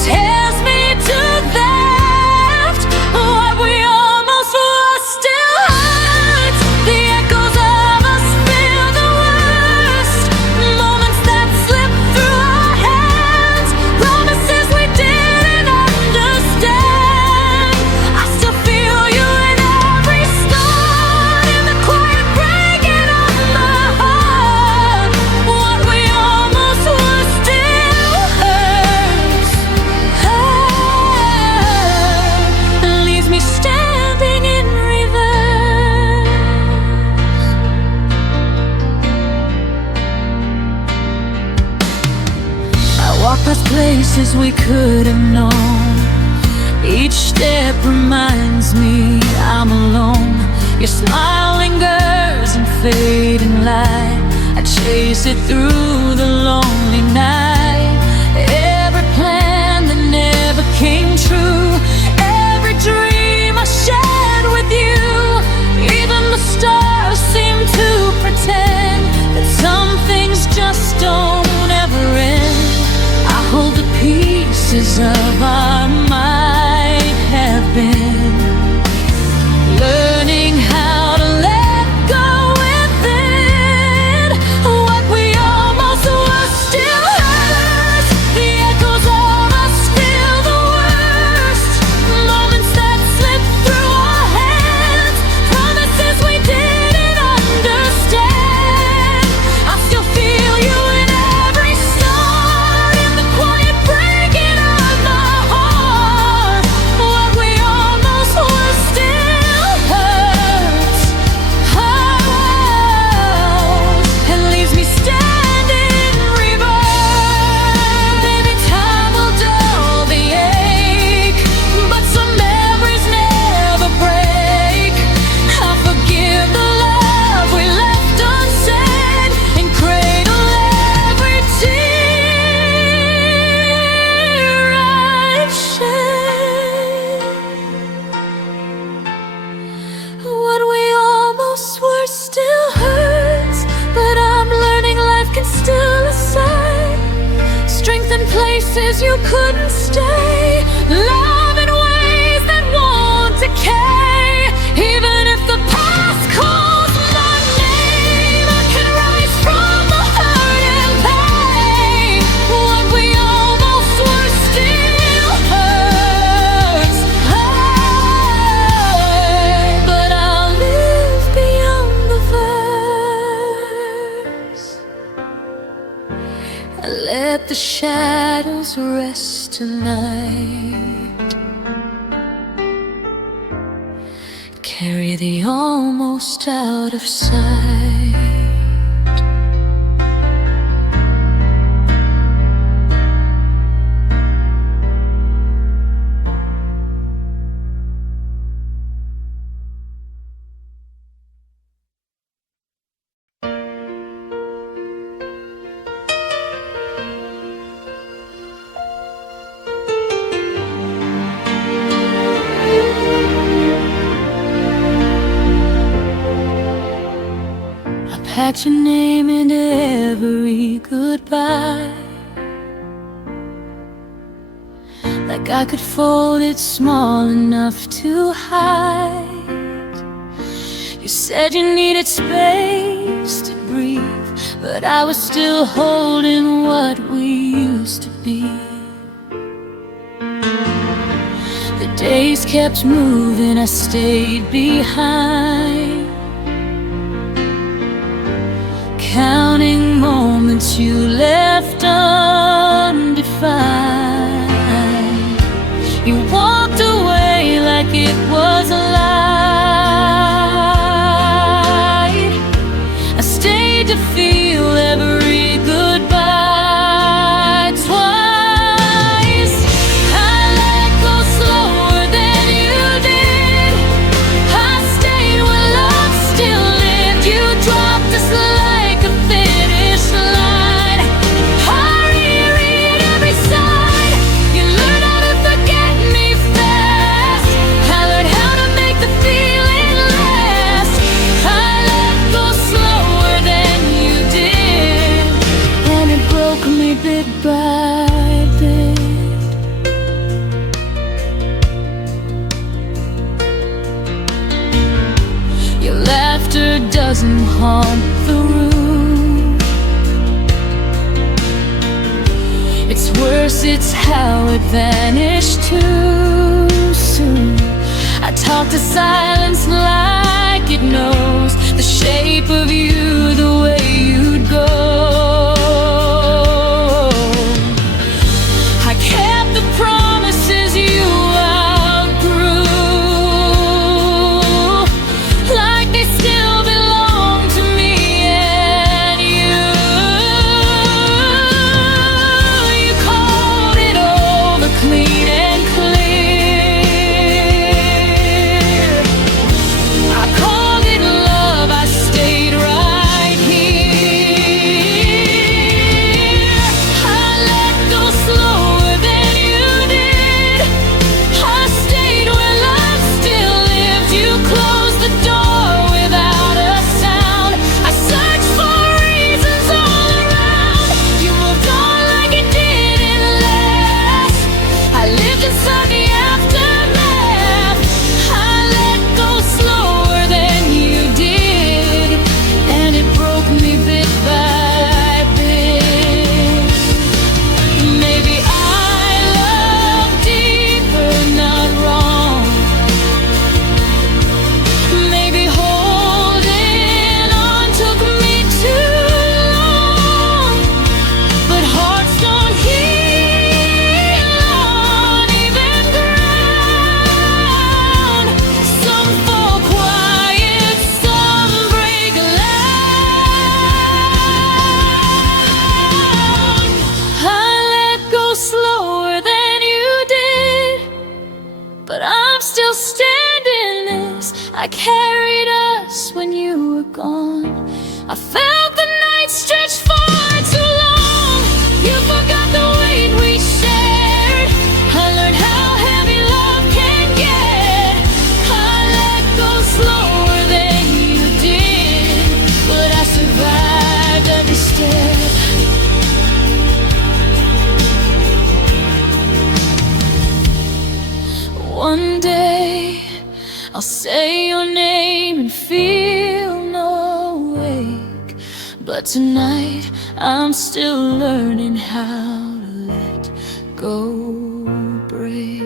tears me to theft. What we almost were still hurts. The echoes of us feel the worst. Moments that slip through our hands, promises we didn't understand. I still feel you in every start, in the quiet breaking of my heart. What we almost were still hurts. Leaves me standing in reverse. I walk past places we could have known. Each step reminds me I'm alone. Your smile lingers in fading light. I chase it through the lonely night. Every plan that never came true, every dream I shared with you. Even the stars seem to pretend that some things just don't ever end. I hold the pieces of our might have been, learning how to let go within. What we almost were still hurts. The echoes of us feel the worst. Moments that slip through our hands, promises we didn't understand. I still feel you in every start, in the quiet breaking of my heart. places you couldn't stay. Love in ways that won't decay. Even if the past calls my name, I can rise from the hurt and pain. What we almost were still hurts. But I'll live beyond the verse. I let the shadows rest tonight. Carry the almost out of sight. Packed your name into every goodbye, like I could fold it small enough to hide. You said you needed space to breathe, but I was still holding what we used to be. The days kept moving, I stayed behind, counting moments you left undefined. You walked away like it was a lie. I stayed to feel every goodbye twice. I let go slower than you did. I stayed when love still lived. You dropped us like a finish line. I reread every side. You learned how to forget me fast. I learned how to make the feeling last. I let go slower than you did, and it broke me bit by bit. Your laughter doesn't haunt the room. It's worse, it's how it vanished too soon. I talk to silence like it knows the shape of you, the way you'd go. I kept the promises you outgrew, like they still belong to me and you. You called it over clean and clear. I called it love, I stayed right here. I let go slower than you did. I stayed where love still lived. You closed the door without a sound. I searched for reasons all around. You moved on like it didn't last. I lived inside the aftermath. I let go slower than you did, and it broke me bit by bit. Maybe I love deeper, not wrong. Maybe holding on took me too long. But hearts don't heal on even ground. Some fall quiet, some break loud. I let go slower than you did, but I'm still standing this. I carried us when you were gone. I felt the night stretch far too long. You forgot the weight we shared. I learned how heavy love can get. I let go slower than you did, but I survived every step. But tonight I'm still learning how to let go, break.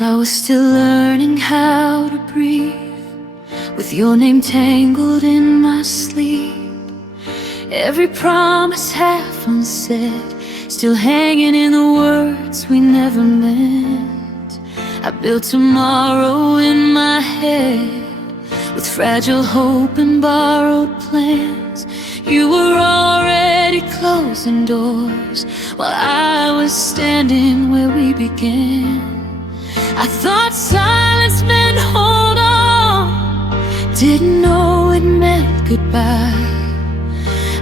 I was still learning how to breathe, with your name tangled in my sleep. Every promise half unsaid, still hanging in the words we never meant. I built tomorrow in my head, with fragile hope and borrowed plans. You were already closing doors, while I was standing where we began. I thought silence meant hold on, didn't know it meant goodbye.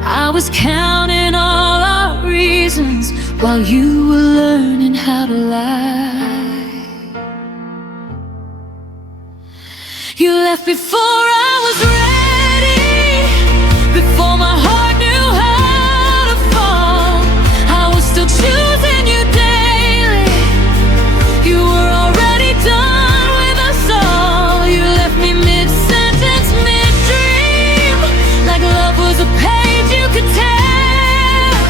I was counting all our reasons while you were learning how to lie. You left before I was ready, before my heart knew how to fall. I was still choosing you daily. You were already done with us all. You left me mid-sentence, mid-dream, like love was a page you could tell.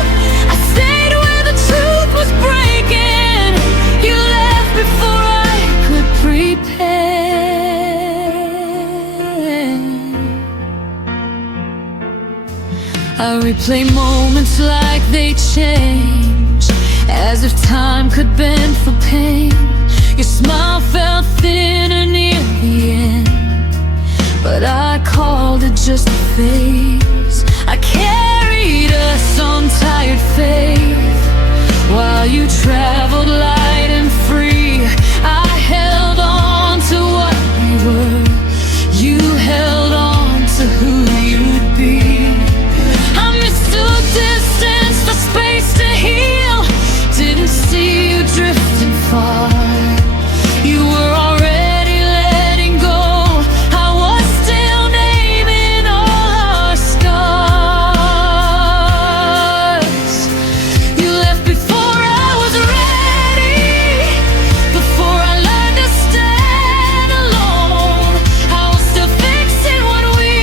I stayed where the truth was breaking. You left before I could prepare. I replay moments like they change, as if time could bend for pain. Your smile felt thinner near the end, but I called it just a phase. I carried us on tired faith, while you traveled light and free. I held on to what we were, you held on to who you'd be. I mistook distance for space to heal, didn't see you drifting far. You were already letting go, I was still naming all our scars. You left before I was ready, before I learned to stand alone. I was still fixing what we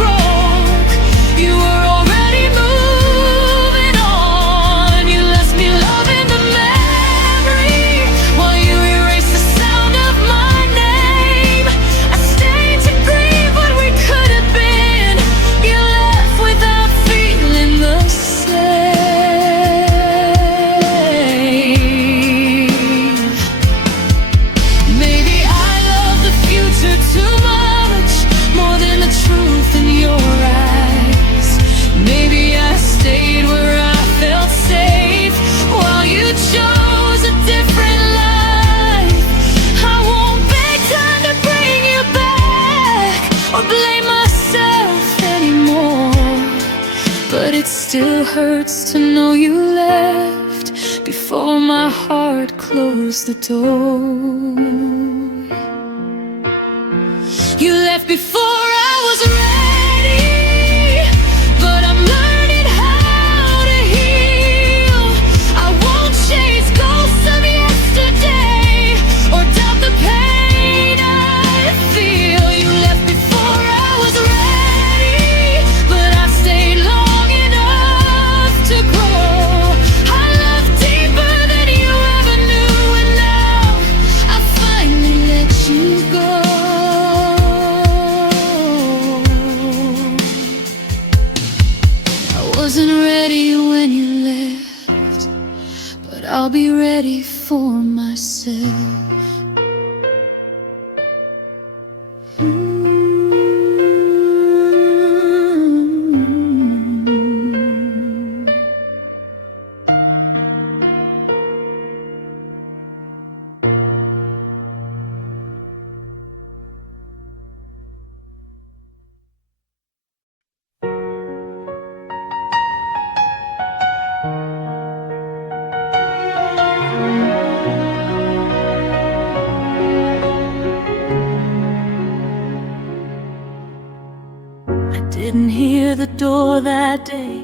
broke. You were already moving on. You left me loving the memory, while you erased the sound of my name. I stayed to grieve what we could have been. You left without feeling the same. Maybe I love the future too much, more than the truth in your eyes. Maybe I stayed where I felt safe, while you chose a different life. I won't beg time to bring you back, or blame myself anymore, but it still hurts to know you left before my heart closed the door. You left before I was ready, but I'm learning how to heal. I won't chase ghosts of yesterday, or doubt the pain I feel. You left before I was ready, but I stayed long enough to grow. I love deeper than you ever knew, and now I finally let you go. I wasn't ready when you left, but I'll be ready for myself. Didn't hear the door that day,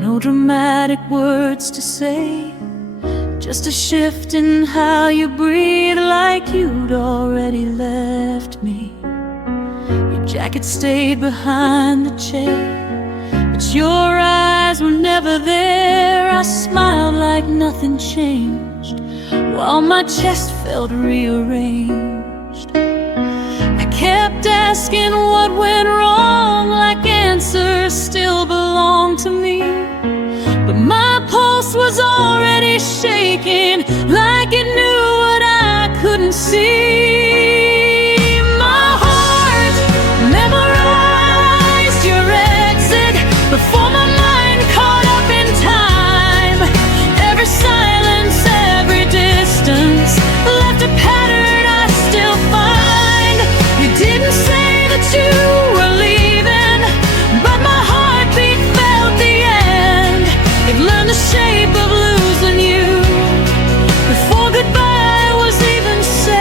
no dramatic words to say, just a shift in how you breathe, like you'd already left me. Your jacket stayed behind the chair, but your eyes were never there. I smiled like nothing changed, while my chest felt rearranged. I kept asking what went wrong, like answers still belonged to me. But my pulse was already shaking, like it knew what I couldn't see. My heart memorized your exit before my mind caught up in time. Every silence, every distance left a pattern I still find. You didn't say that you were leaving, but my heartbeat felt the end. It learned the shape of losing you before goodbye was even said.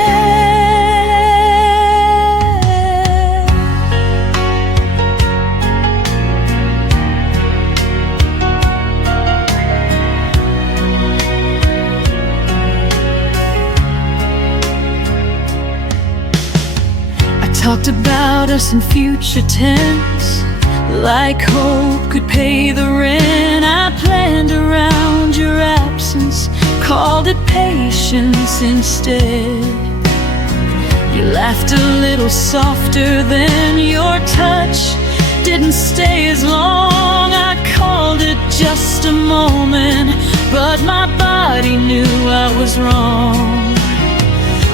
I talked about us in future tense, like hope could pay the rent. I planned around your absence, called it patience instead. You laughed a little softer then, your touch didn't stay as long. I called it just a moment, but my body knew I was wrong.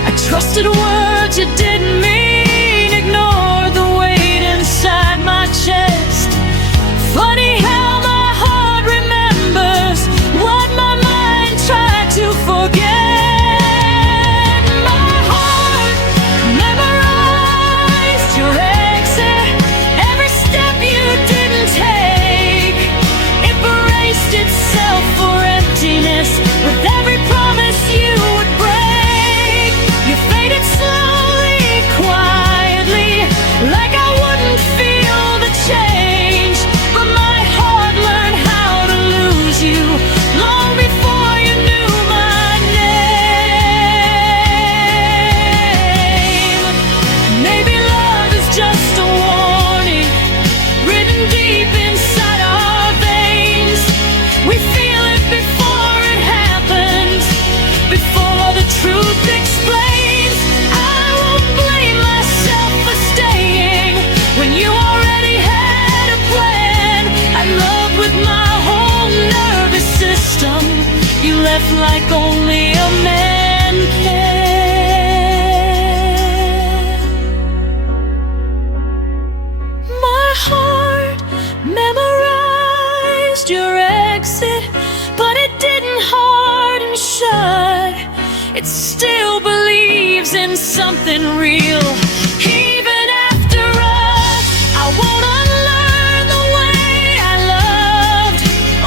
I trusted words you didn't mean, ignored the weight inside my chest. Funny how my heart remembers what my mind tried to forget. My heart memorized your exit, every step you didn't take. It braced itself for emptiness with every promise you would break. You faded slowly, quietly, like I wouldn't feel the change. But my heart learned how to lose you long before you knew my name. Maybe love is just a warning written deep inside our veins. We feel it before it happens, before the truth explains. I won't blame myself for staying when you already had a plan. I loved with my whole nervous system. You left like only a man can. My heart memorized your exit, but it didn't harden shut. It still believes in something real. Even after us, I won't unlearn the way I loved,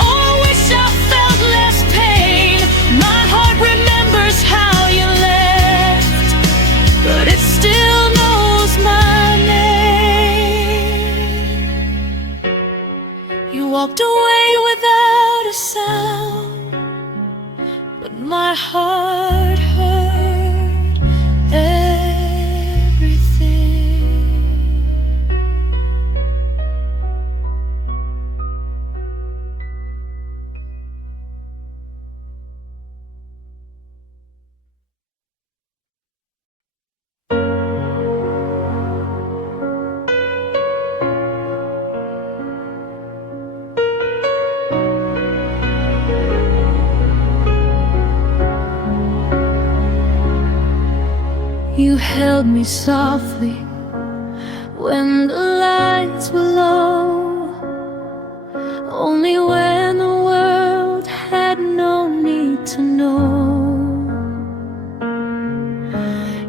or wish I felt less pain. My heart remembers how you left, but it still knows my name. You walked away without a sound, but my heart heard everything. You held me softly when the lights were low, only when the world had no need to know.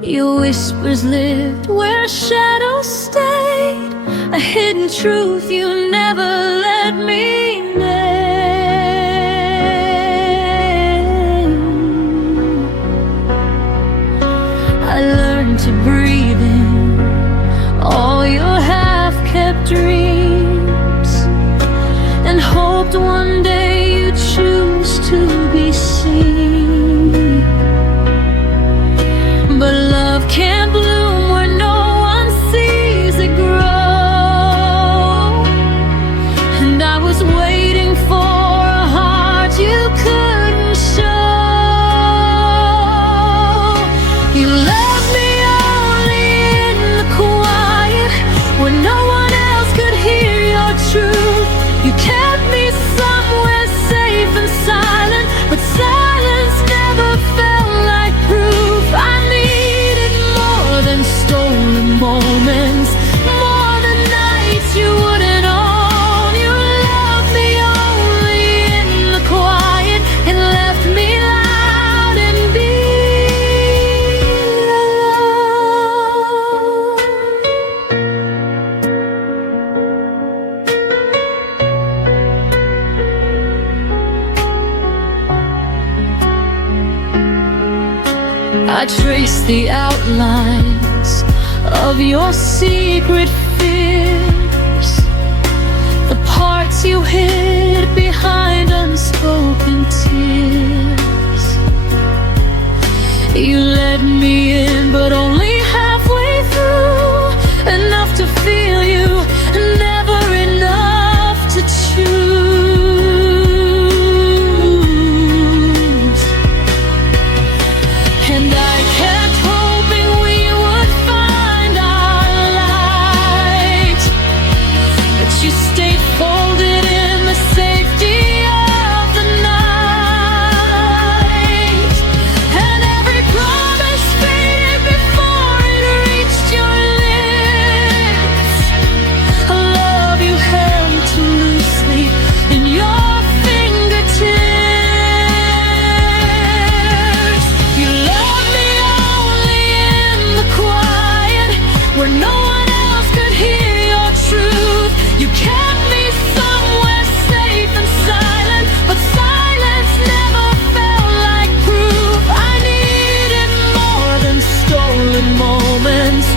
Your whispers lived where shadows stayed, a hidden truth you never let me name. I learned to breathe in all your half-kept dreams. I trace the outlines of your secret fears, the parts you hid behind unspoken tears. You let me in, but only halfway through, enough to feel you, never enough to choose. And I kept hoping we would find our light, but you stayed folded in the safety of the night. And every promise faded before it reached your lips, a love you held too loosely in your fingertips. You loved me only in the quiet, where no one else could hear your truth. You kept me somewhere safe and silent, but silence never felt like proof. I needed more than stolen moments,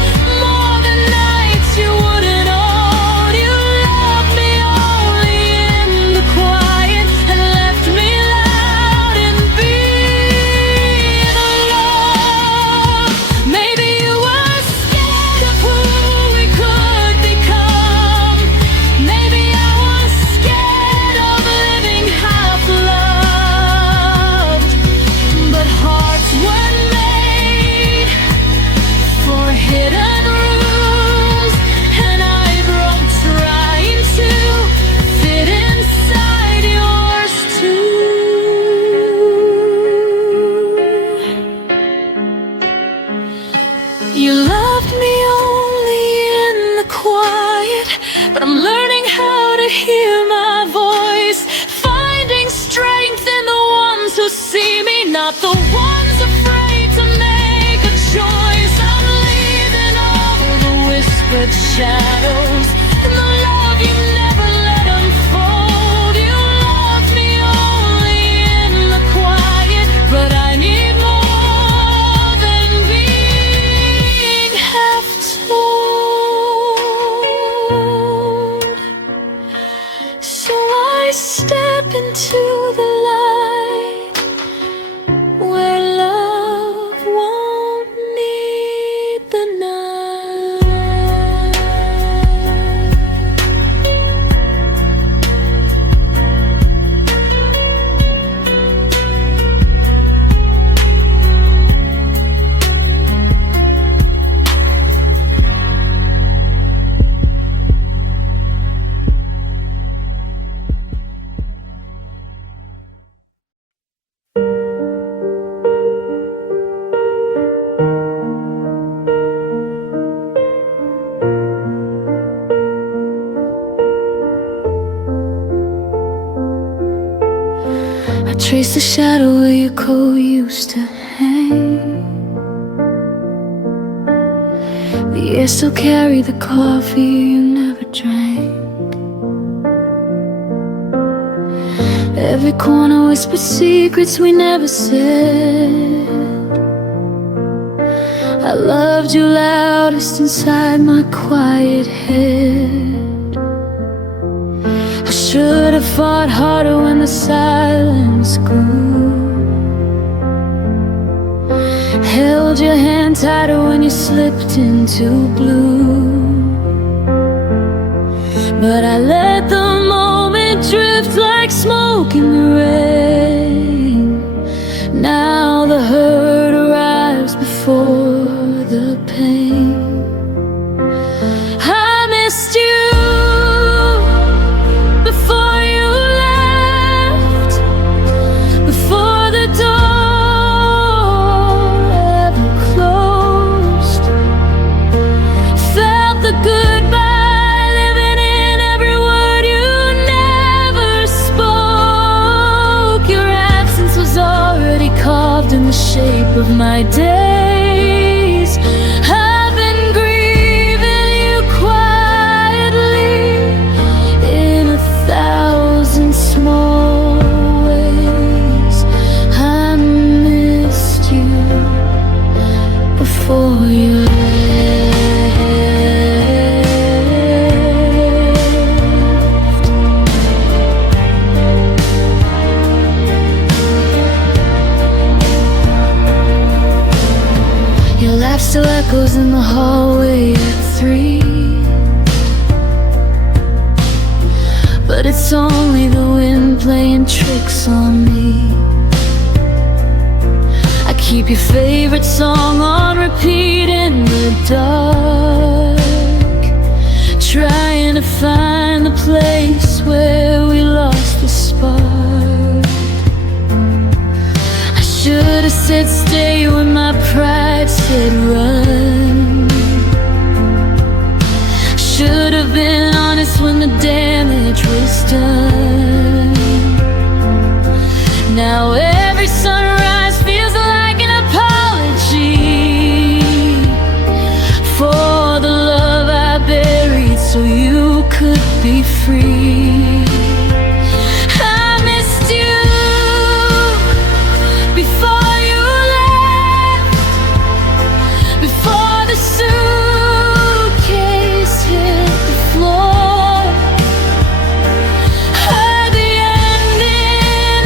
more than nights you wouldn't own. You loved me only in the quiet and left me loud in being alone. Maybe you were scared of who we could become. Maybe I was scared of living half loved. But hearts weren't made for hidden rooms, and I broke trying to fit inside yours too. You loved me only in the quiet, but I'm learning how to hear my voice, finding strength in the ones who see me, not the ones afraid to make a choice. I'm leaving all the whispered shadows and the love you never let unfold. You loved me only in the quiet, but I need more than being half told. So I step into the light where love won't need the night. I trace the shadow where your coat used to hang. The air still carried the coffee you never drank. Every corner whispered secrets we never said. I loved you loudest inside my quiet head. I should have fought harder when the silence grew, held your hand tighter when you slipped into blue. But I let the moment drift like smoke in the rain. Now the hurt arrives before the pain. I missed you before you left, before the door ever closed. Felt the goodbye living in every word you never spoke. Your absence was already carved in the shape of my days. I've been grieving you quietly in 1,000 small ways. I missed you in the hallway at 3, but it's only the wind playing tricks on me. I keep your favorite song on repeat in the dark, trying to find the place where we lost the spark. I should have said stay when my pride said run. Should have been honest when the damage was done. Now every sunrise feels like an apology for the love I buried so you could be free. I missed you before you left, before the suitcase hit the floor. Heard the end in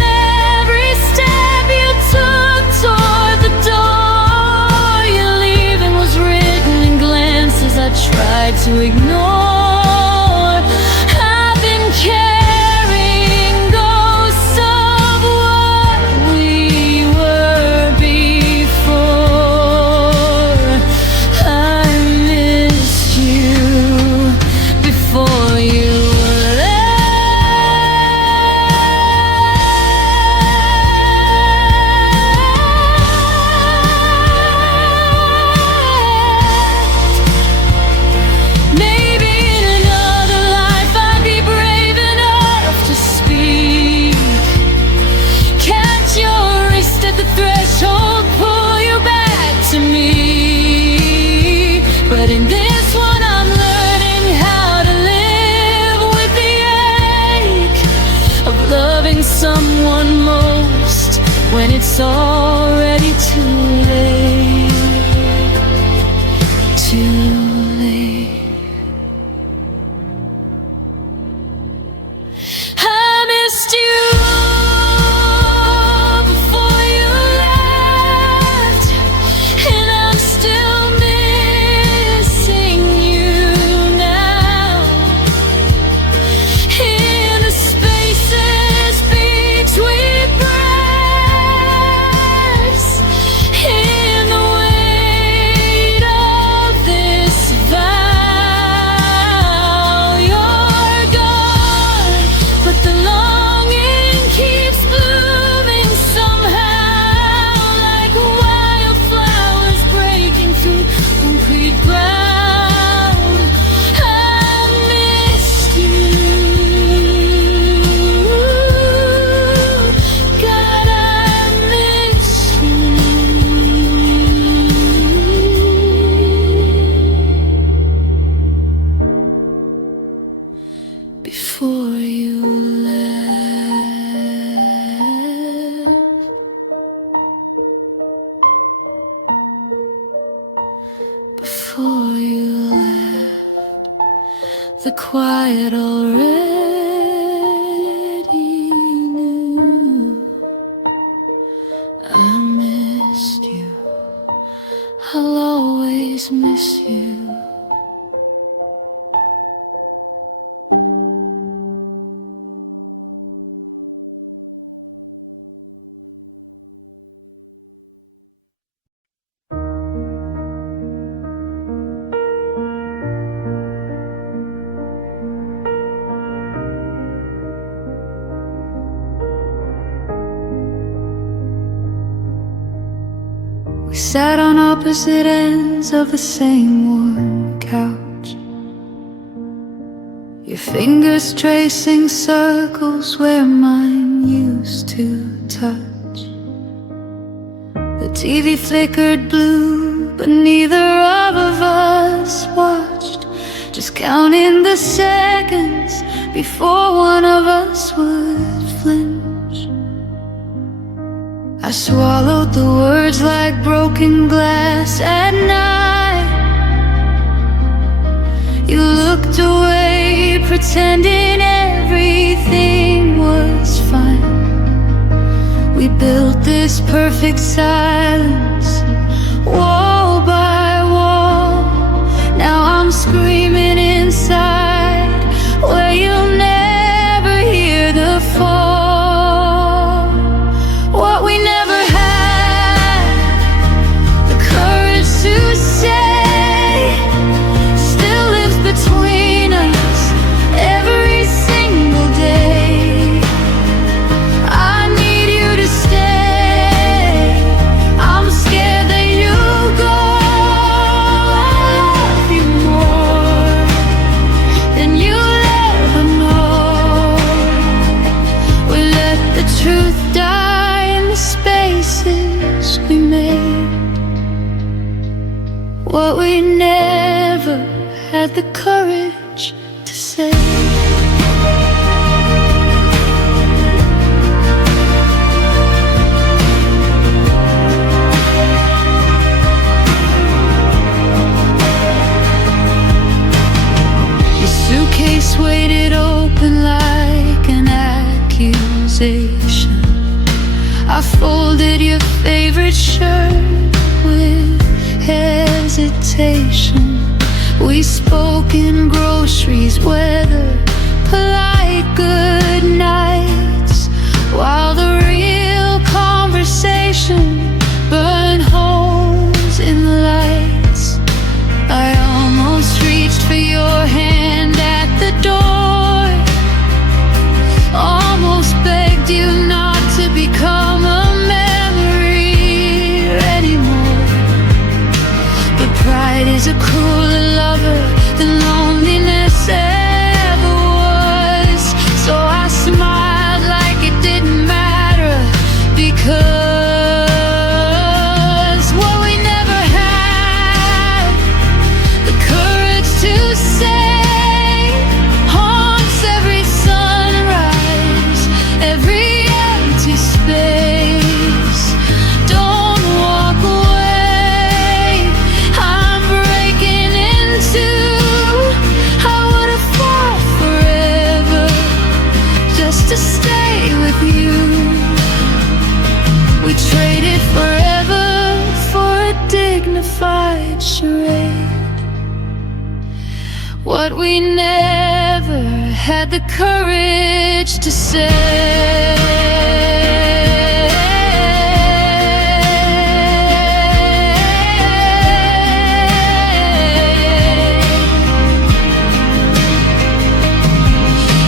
every step you took toward the door. Your leaving was written in glances I tried to ignore. I've been carrying ghosts of what we were before. I missed you before you left. Maybe in another life I'd be brave enough to speak, catch your wrist at the threshold, pull you back to me. But in this one I'm learning how to live with the ache of loving someone most when it's already too late. Too late. I missed you before you left, and I'm still missing you now. In the spaces between breaths, in the weight of this vow, you're gone, but the longing keeps blooming somehow, like wildflowers breaking through concrete ground. I missed you. God, I miss you before you left. Before you left, the quiet already knew I missed you. I'll always miss you. We sat on opposite ends of the same worn couch, your fingers tracing circles where mine used to touch. The TV flickered blue, but neither of us watched, just counting the seconds before one of us would flinch. I swallowed the words like broken glass at night. You looked away, pretending everything was fine. We built this perfect silence, wall by wall, had the courage to say. Your suitcase weighted open like an accusation. I folded your favorite shirt with hesitation. We spoke in groceries, weather, polite good nights, while the real conversation burned holes in the lights. I almost reached for your hand at the door, almost begged you not to become a memory anymore. But pride is a crueler lover than loneliness ever was. So I smiled like it didn't matter, because what we never had, the courage to say, haunts every sunrise, every empty space. Don't walk away, I'm breaking into. I would have fought forever just to stay with you. We traded forever for a dignified charade. What we never had the courage to say.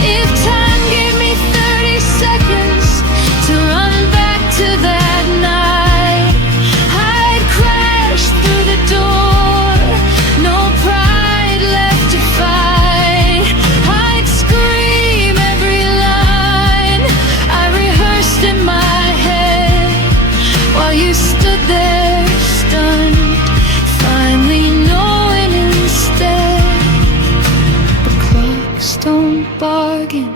If time gave me 30 seconds to run back to that night, I'd crash through the door, no pride left to fight. I'd scream every line I rehearsed in my head, while you stood there stunned, finally knowing instead. The clocks don't bargain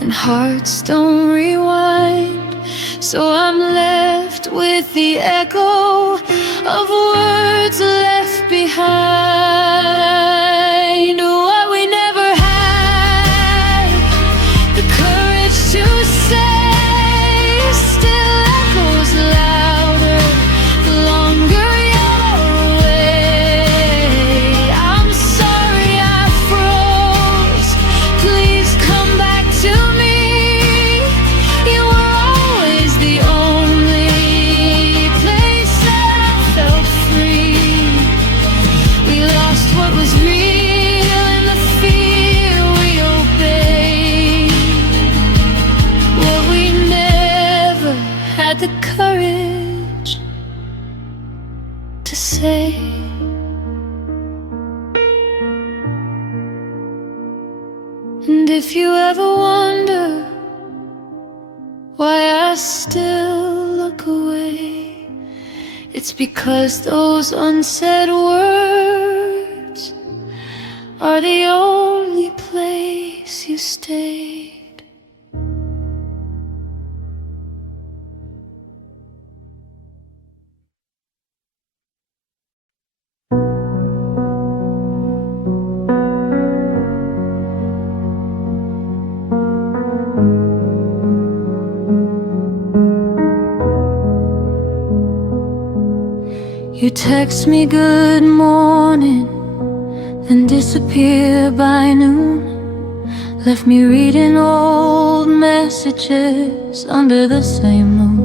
and hearts don't rewind, so I'm left with the echo of words left behind. What we never had, the courage to say, still echoes louder the longer you're away. I'm sorry I froze, please come back to me. You were always the only place that I felt free. We lost what was real in the fear we obeyed. What we never had the courage to say. And if you ever wonder why I still look away, it's because those unsaid words are the only place you stayed. You text me good morning, then disappear by noon. Left me reading old messages under the same moon.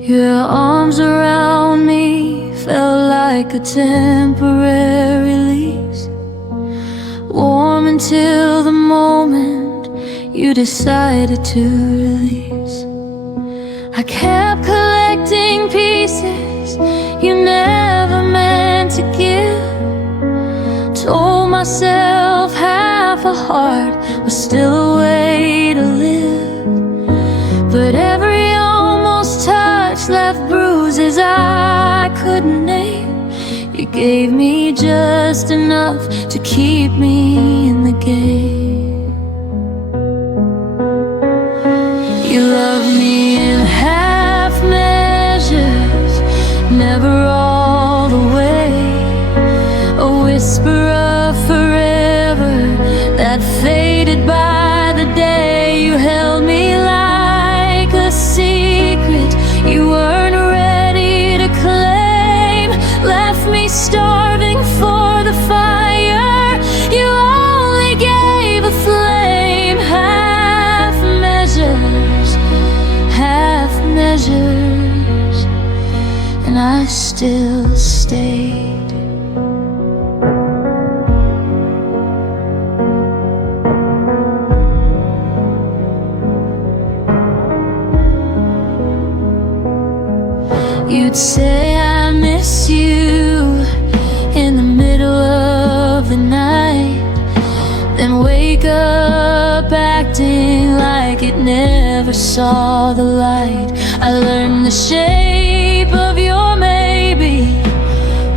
Your arms around me felt like a temporary release, warm until the moment you decided to release. I kept collecting pieces you never meant to give. Told myself half a heart was still a way to live, but every almost touch left bruises I couldn't name. You gave me just enough to keep me in the game. You loved me in half measures, never all the way. A whisper of forever that faded by the day. You held me like a secret you weren't ready to claim. Left me starving for the fire you only gave a flame. Half measures, half measures, and I still stayed. You'd say I miss you in the middle of the night, then wake up acting like it never saw the light. I learned the shape of your maybe,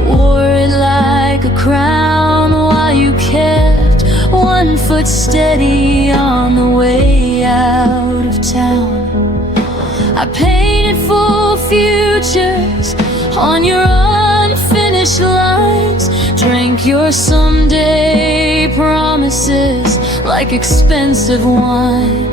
wore it like a crown while you kept one foot steady on the way out of town. I painted full futures on your unfinished lines, drank your someday promises like expensive wine.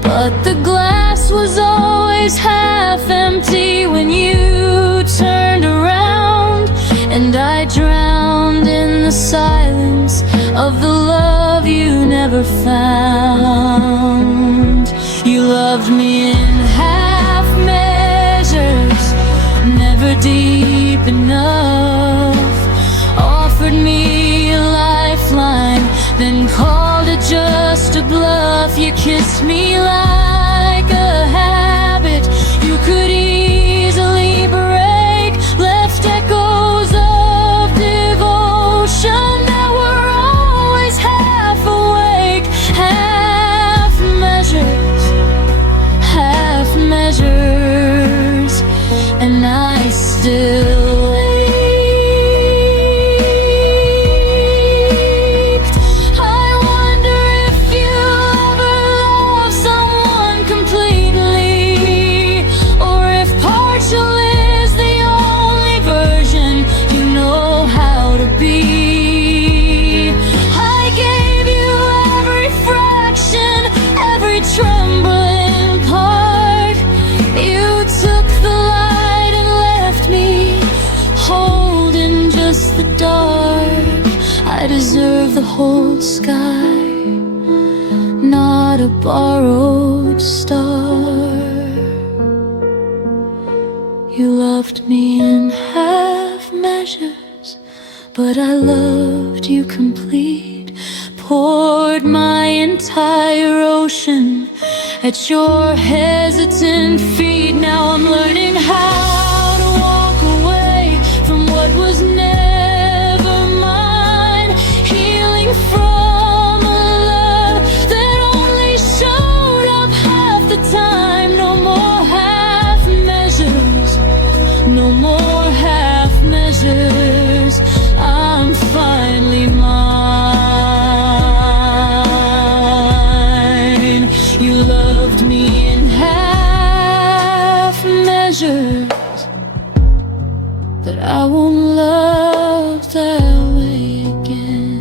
But the glass was always half empty when you turned around, and I drowned in the silence of the love you never found. You loved me in half measures, never deep enough. Offered me a lifeline, then called it just a bluff. You kissed me like a habit you could easily break, left echoes of devotion that were always half awake. Half measures, half measures, and I still ached. I wonder if you ever love someone completely, or if partial is the only version you know how to be. I gave you every fraction, every trembling part. You took the light and left me holding just the dark. I deserve the whole sky, not a borrowed star. You loved me in half measures, but I loved you complete. Poured my entire ocean at your hesitant feet. Now I'm learning how to walk away from what was never mine, healing from a love that only showed up half the time. No more half measures, no more half measures. I'm finally mine. You loved me in half measures, but I won't love that way again.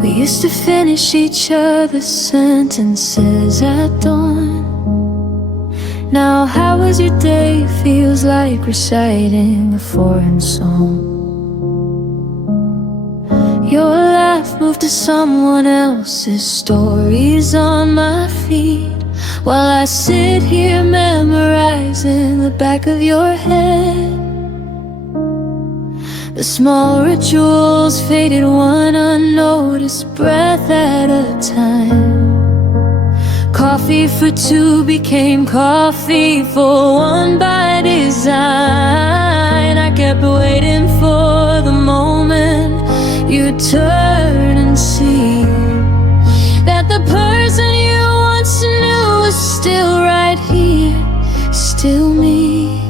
We used to finish each other's sentences at dawn. Now how was your day feels like reciting a foreign song. Your laugh moved to someone else's stories on my feet. while I sit here memorizing the back of your head. The small rituals faded one unnoticed breath at a time. Coffee for two became coffee for one by design. I kept waiting for the moment you'd turn and see that the person you once knew was still right here, still me.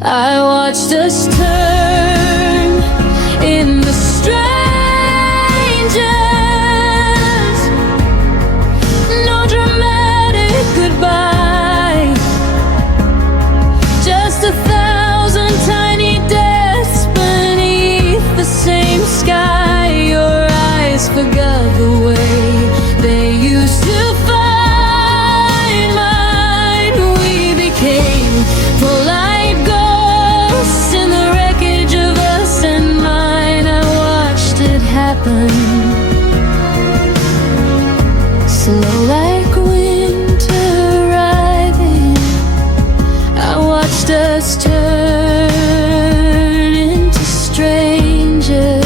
I watched us turn in the strangers. No dramatic goodbye, just 1,000 tiny deaths beneath the same sky. Your eyes forgot the way they used to find mine. We became polite ghosts in the wreckage of us and mine. I watched it happen, slow like winter arriving. I watched us turn into strangers,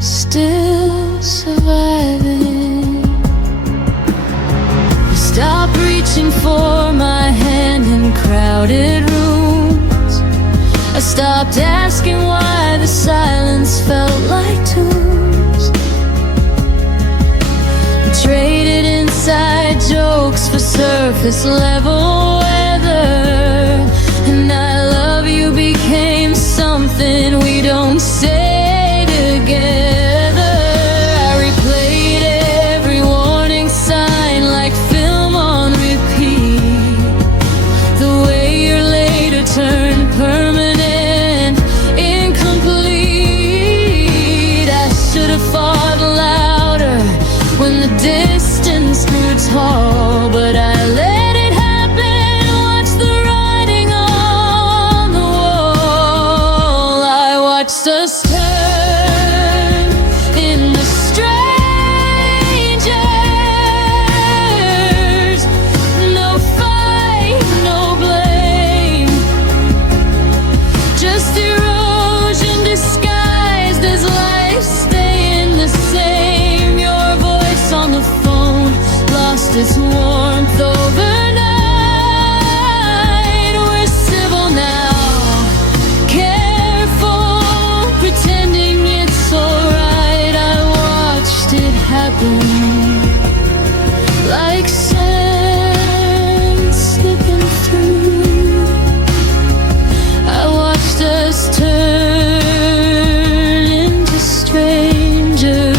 still surviving. Stop reaching for my hand in crowded rooms. I stopped asking why the silence felt like tunes. Traded inside jokes for surface level weather, and I love you became something we don't say together. I replayed every warning sign like film on repeat. The way your later turned permanent, incomplete. I should have fought louder when the distance grew tall, but I let it happen. Watch the writing on the wall. I watched us turn in the strangers. No fight, no blame, just erosion disguised as life staying the same. Your voice on the phone lost its warmth overnight. We're civil now, careful, pretending it's alright. I watched it happen like sand slipping through. I watched us turn into strangers,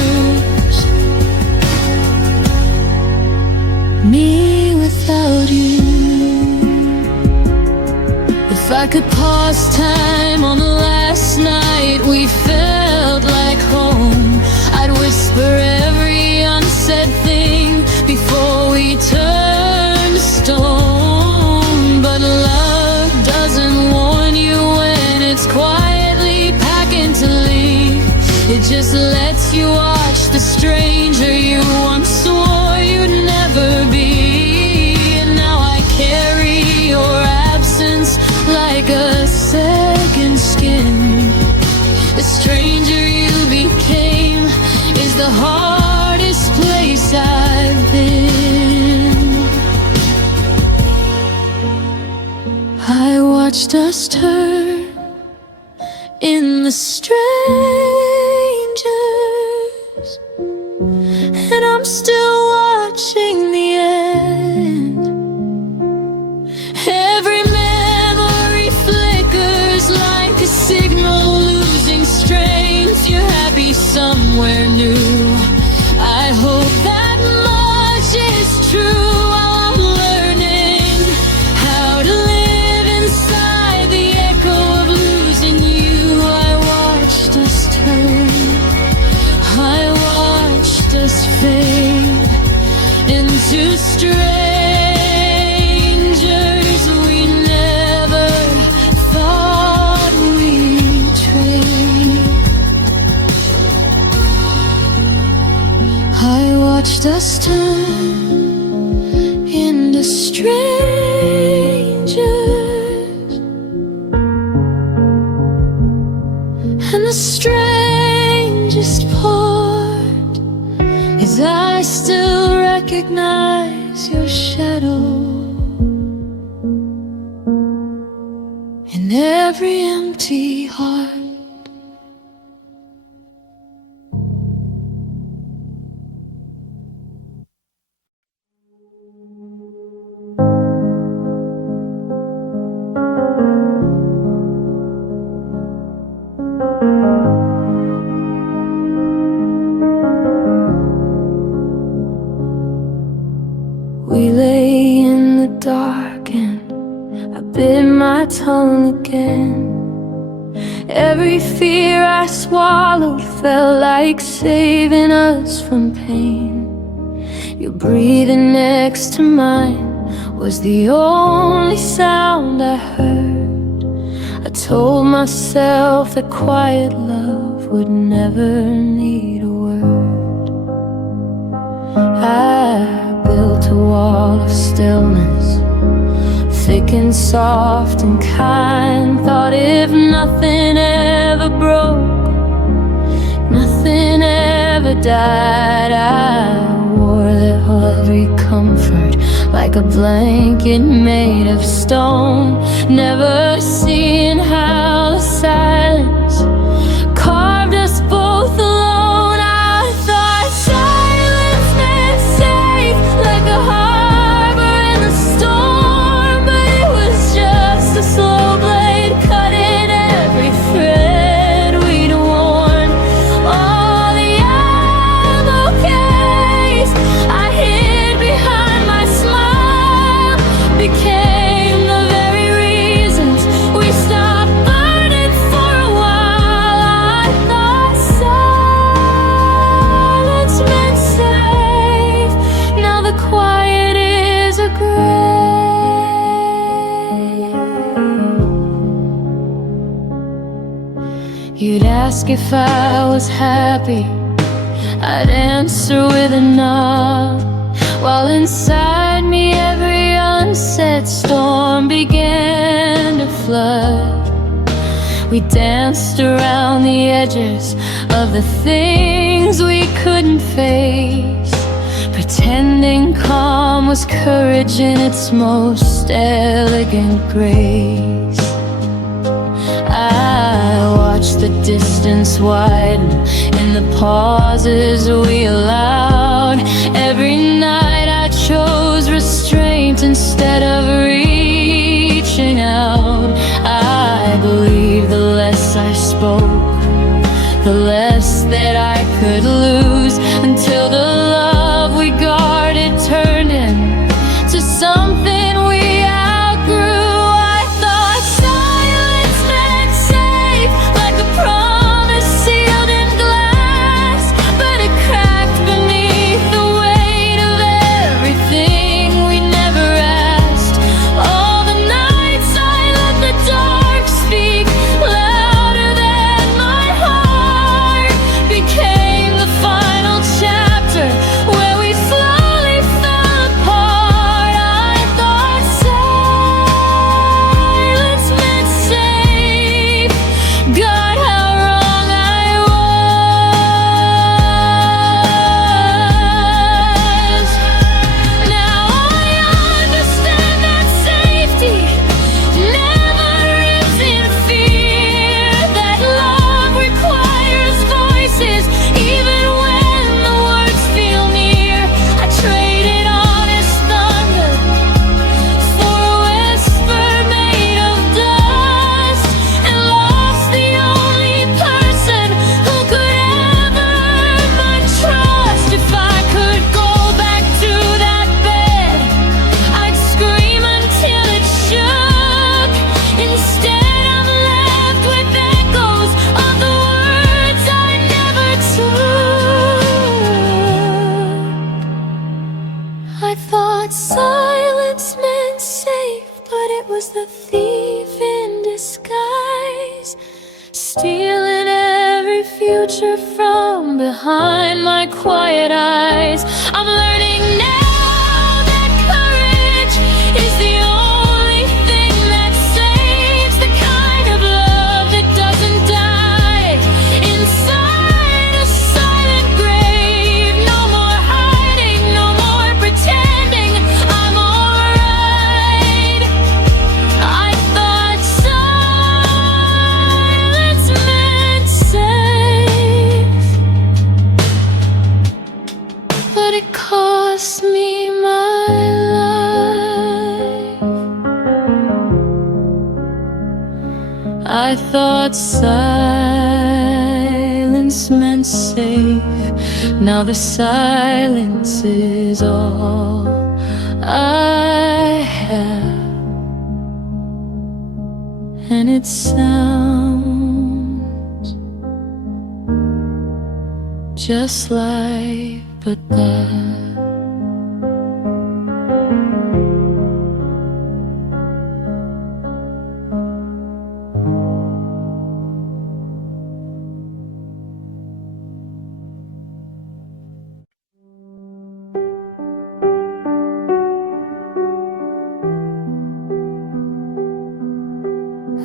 me without you. If I could pause time on the last night we felt like home, I'd whisper every unsaid thing before we turned to stone. But love doesn't warn you when it's quietly packing to leave. It just lets you watch the stranger you once swore you'd never be. And now I carry your absence like a second skin. The stranger you became is the hardest place I've been. I watched us turn in the strangers, and I'm still watching the end. Every memory flickers like a signal losing strength. You're happy somewhere new. I hope that much is true. While I'm learning how to live inside the echo of losing you, I watched us turn watched us turn into strangers, and the strangest part is I still recognize your shadow in every empty heart. We lay in the dark and I bit my tongue again. Every fear I swallowed felt like saving us from pain. Your breathing next to mine was the only sound I heard. I told myself that quiet love would never need a word. I built a wall of stillness, thick and soft and kind. Thought if nothing ever broke, nothing ever died. I wore that heavy comfort like a blanket made of stone, never seeing how the silence carved us both alone. I thought silence meant safe, like a harbor in the storm, but it was just a slow blade cutting every thread we'd worn. All the ammo case I hid behind my smile became the very reasons we stopped burning for a while. I thought silence meant safe, now the quiet is a grave. You'd ask if I was happy, I'd answer with a nod, while inside me every unsaid storm began to flood. We danced around the edges of the things we couldn't face, pretending calm was courage in its most elegant grace. I watched the distance widen in the pauses we allowed. Every night I chose restraint instead of reaching out. I believed the less I spoke, the less that I could lose, until the love we guarded turned into something we outgrew. I thought silence meant safe, like a promise sealed in glass, but it cracked beneath the weight of everything we never asked. All the nights I let the dark speak louder than my heart became the final chapter where we slowly fell apart. I thought silence meant safe. God, how wrong I was. Now I understand that safety never lives in fear, that love requires voices even when the words feel near. I traded honest thunder for a whisper made of dust, and lost the only person who could ever earn my trust. If I could go back to that bed, I'd scream until it shook. Instead I'm left with echoes of the words I never took. I thought silence meant safe, but it was the thief in disguise, stealing every future from behind my quiet eyes. I'm learning now that courage is the only thing that saves the kind of love that doesn't die inside a silent grave. No more hiding, no more pretending I'm alright. I thought silence meant safe, but it cost me my life. I thought silence meant safe. Now the silence is all I have, and it sounds just like but that.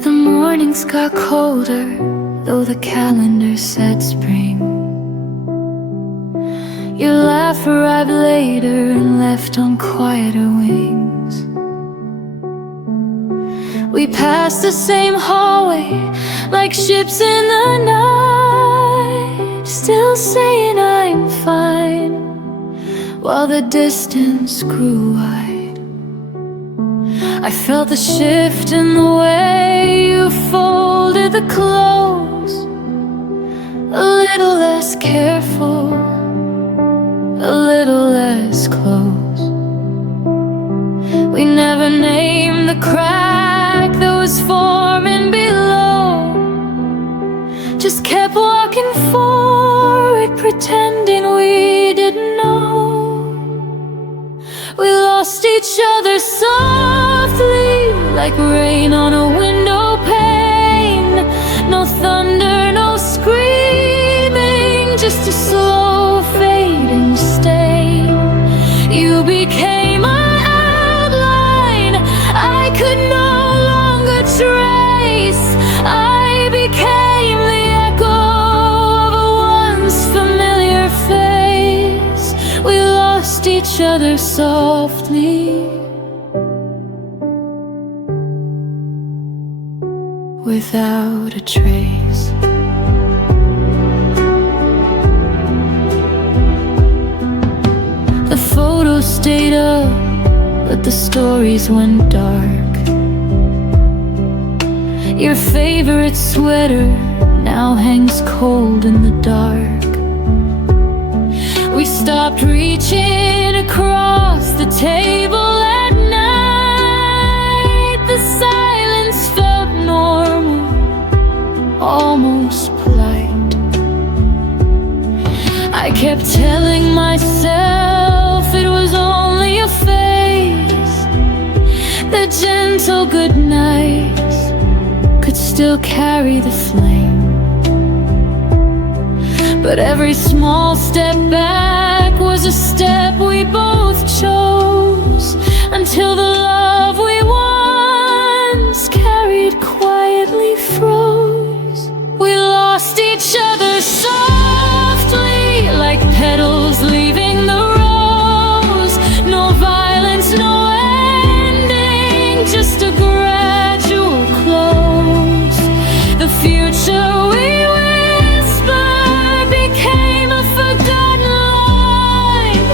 The mornings got colder, though the calendar said spring. Your laugh arrived later and left on quieter wings. We passed the same hallway like ships in the night, still saying I'm fine, while the distance grew wide. I felt the shift in the way you folded the clothes, a little less careful, a little less close. We never named the crack that was forming below, just kept walking forward, pretending we didn't know. We lost each other softly, like rain on a window pane. No thunder, no screaming, just a slow fading stain. You became my outline I could no longer trace. I became the echo of a once familiar face. We lost each other softly, without a trace. The photos stayed up, but the stories went dark. Your favorite sweater now hangs cold in the dark. We stopped reaching across the table at night. The silence felt normal, almost polite. I kept telling myself it was only a phase, that gentle good nights could still carry the flame. But every small step back was a step we both chose, until the love we once carried quietly froze. We lost each other softly, like petals leaving the rose. No violence, no ending, just a gradual close. The future we whispered became a forgotten line.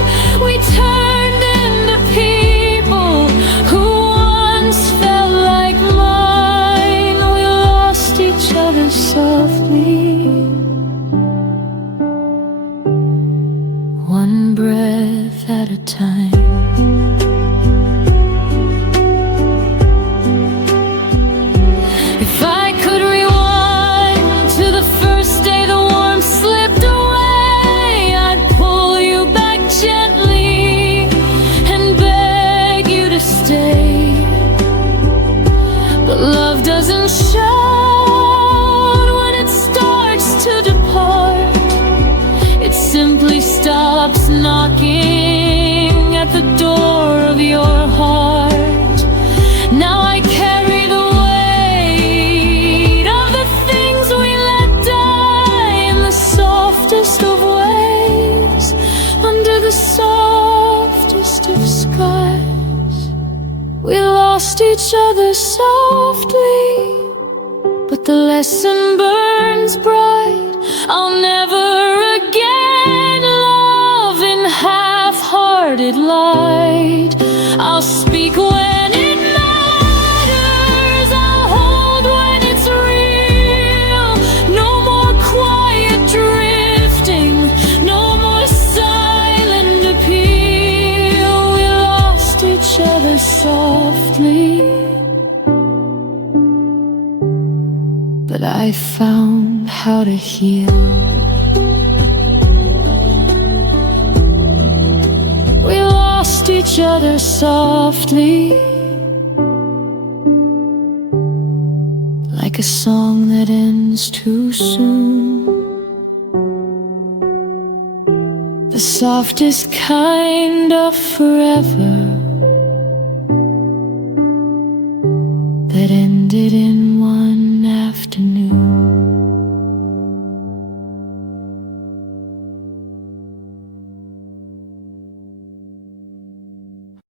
We turned into people who once felt like mine. We lost each other softly, one breath at a time. If I could rewind to the first day the warmth slipped away, I'd pull you back gently and beg you to stay. But love doesn't shout when it starts to depart. lost each other softly, but the lesson burns bright. I'll never again love in half-hearted light. I'll speak when it matters, I'll hold when it's real. No more quiet drifting, no more silent appeal. We lost each other softly, but I found how to heal. We lost each other softly, like a song that ends too soon. The softest kind of forever that ended in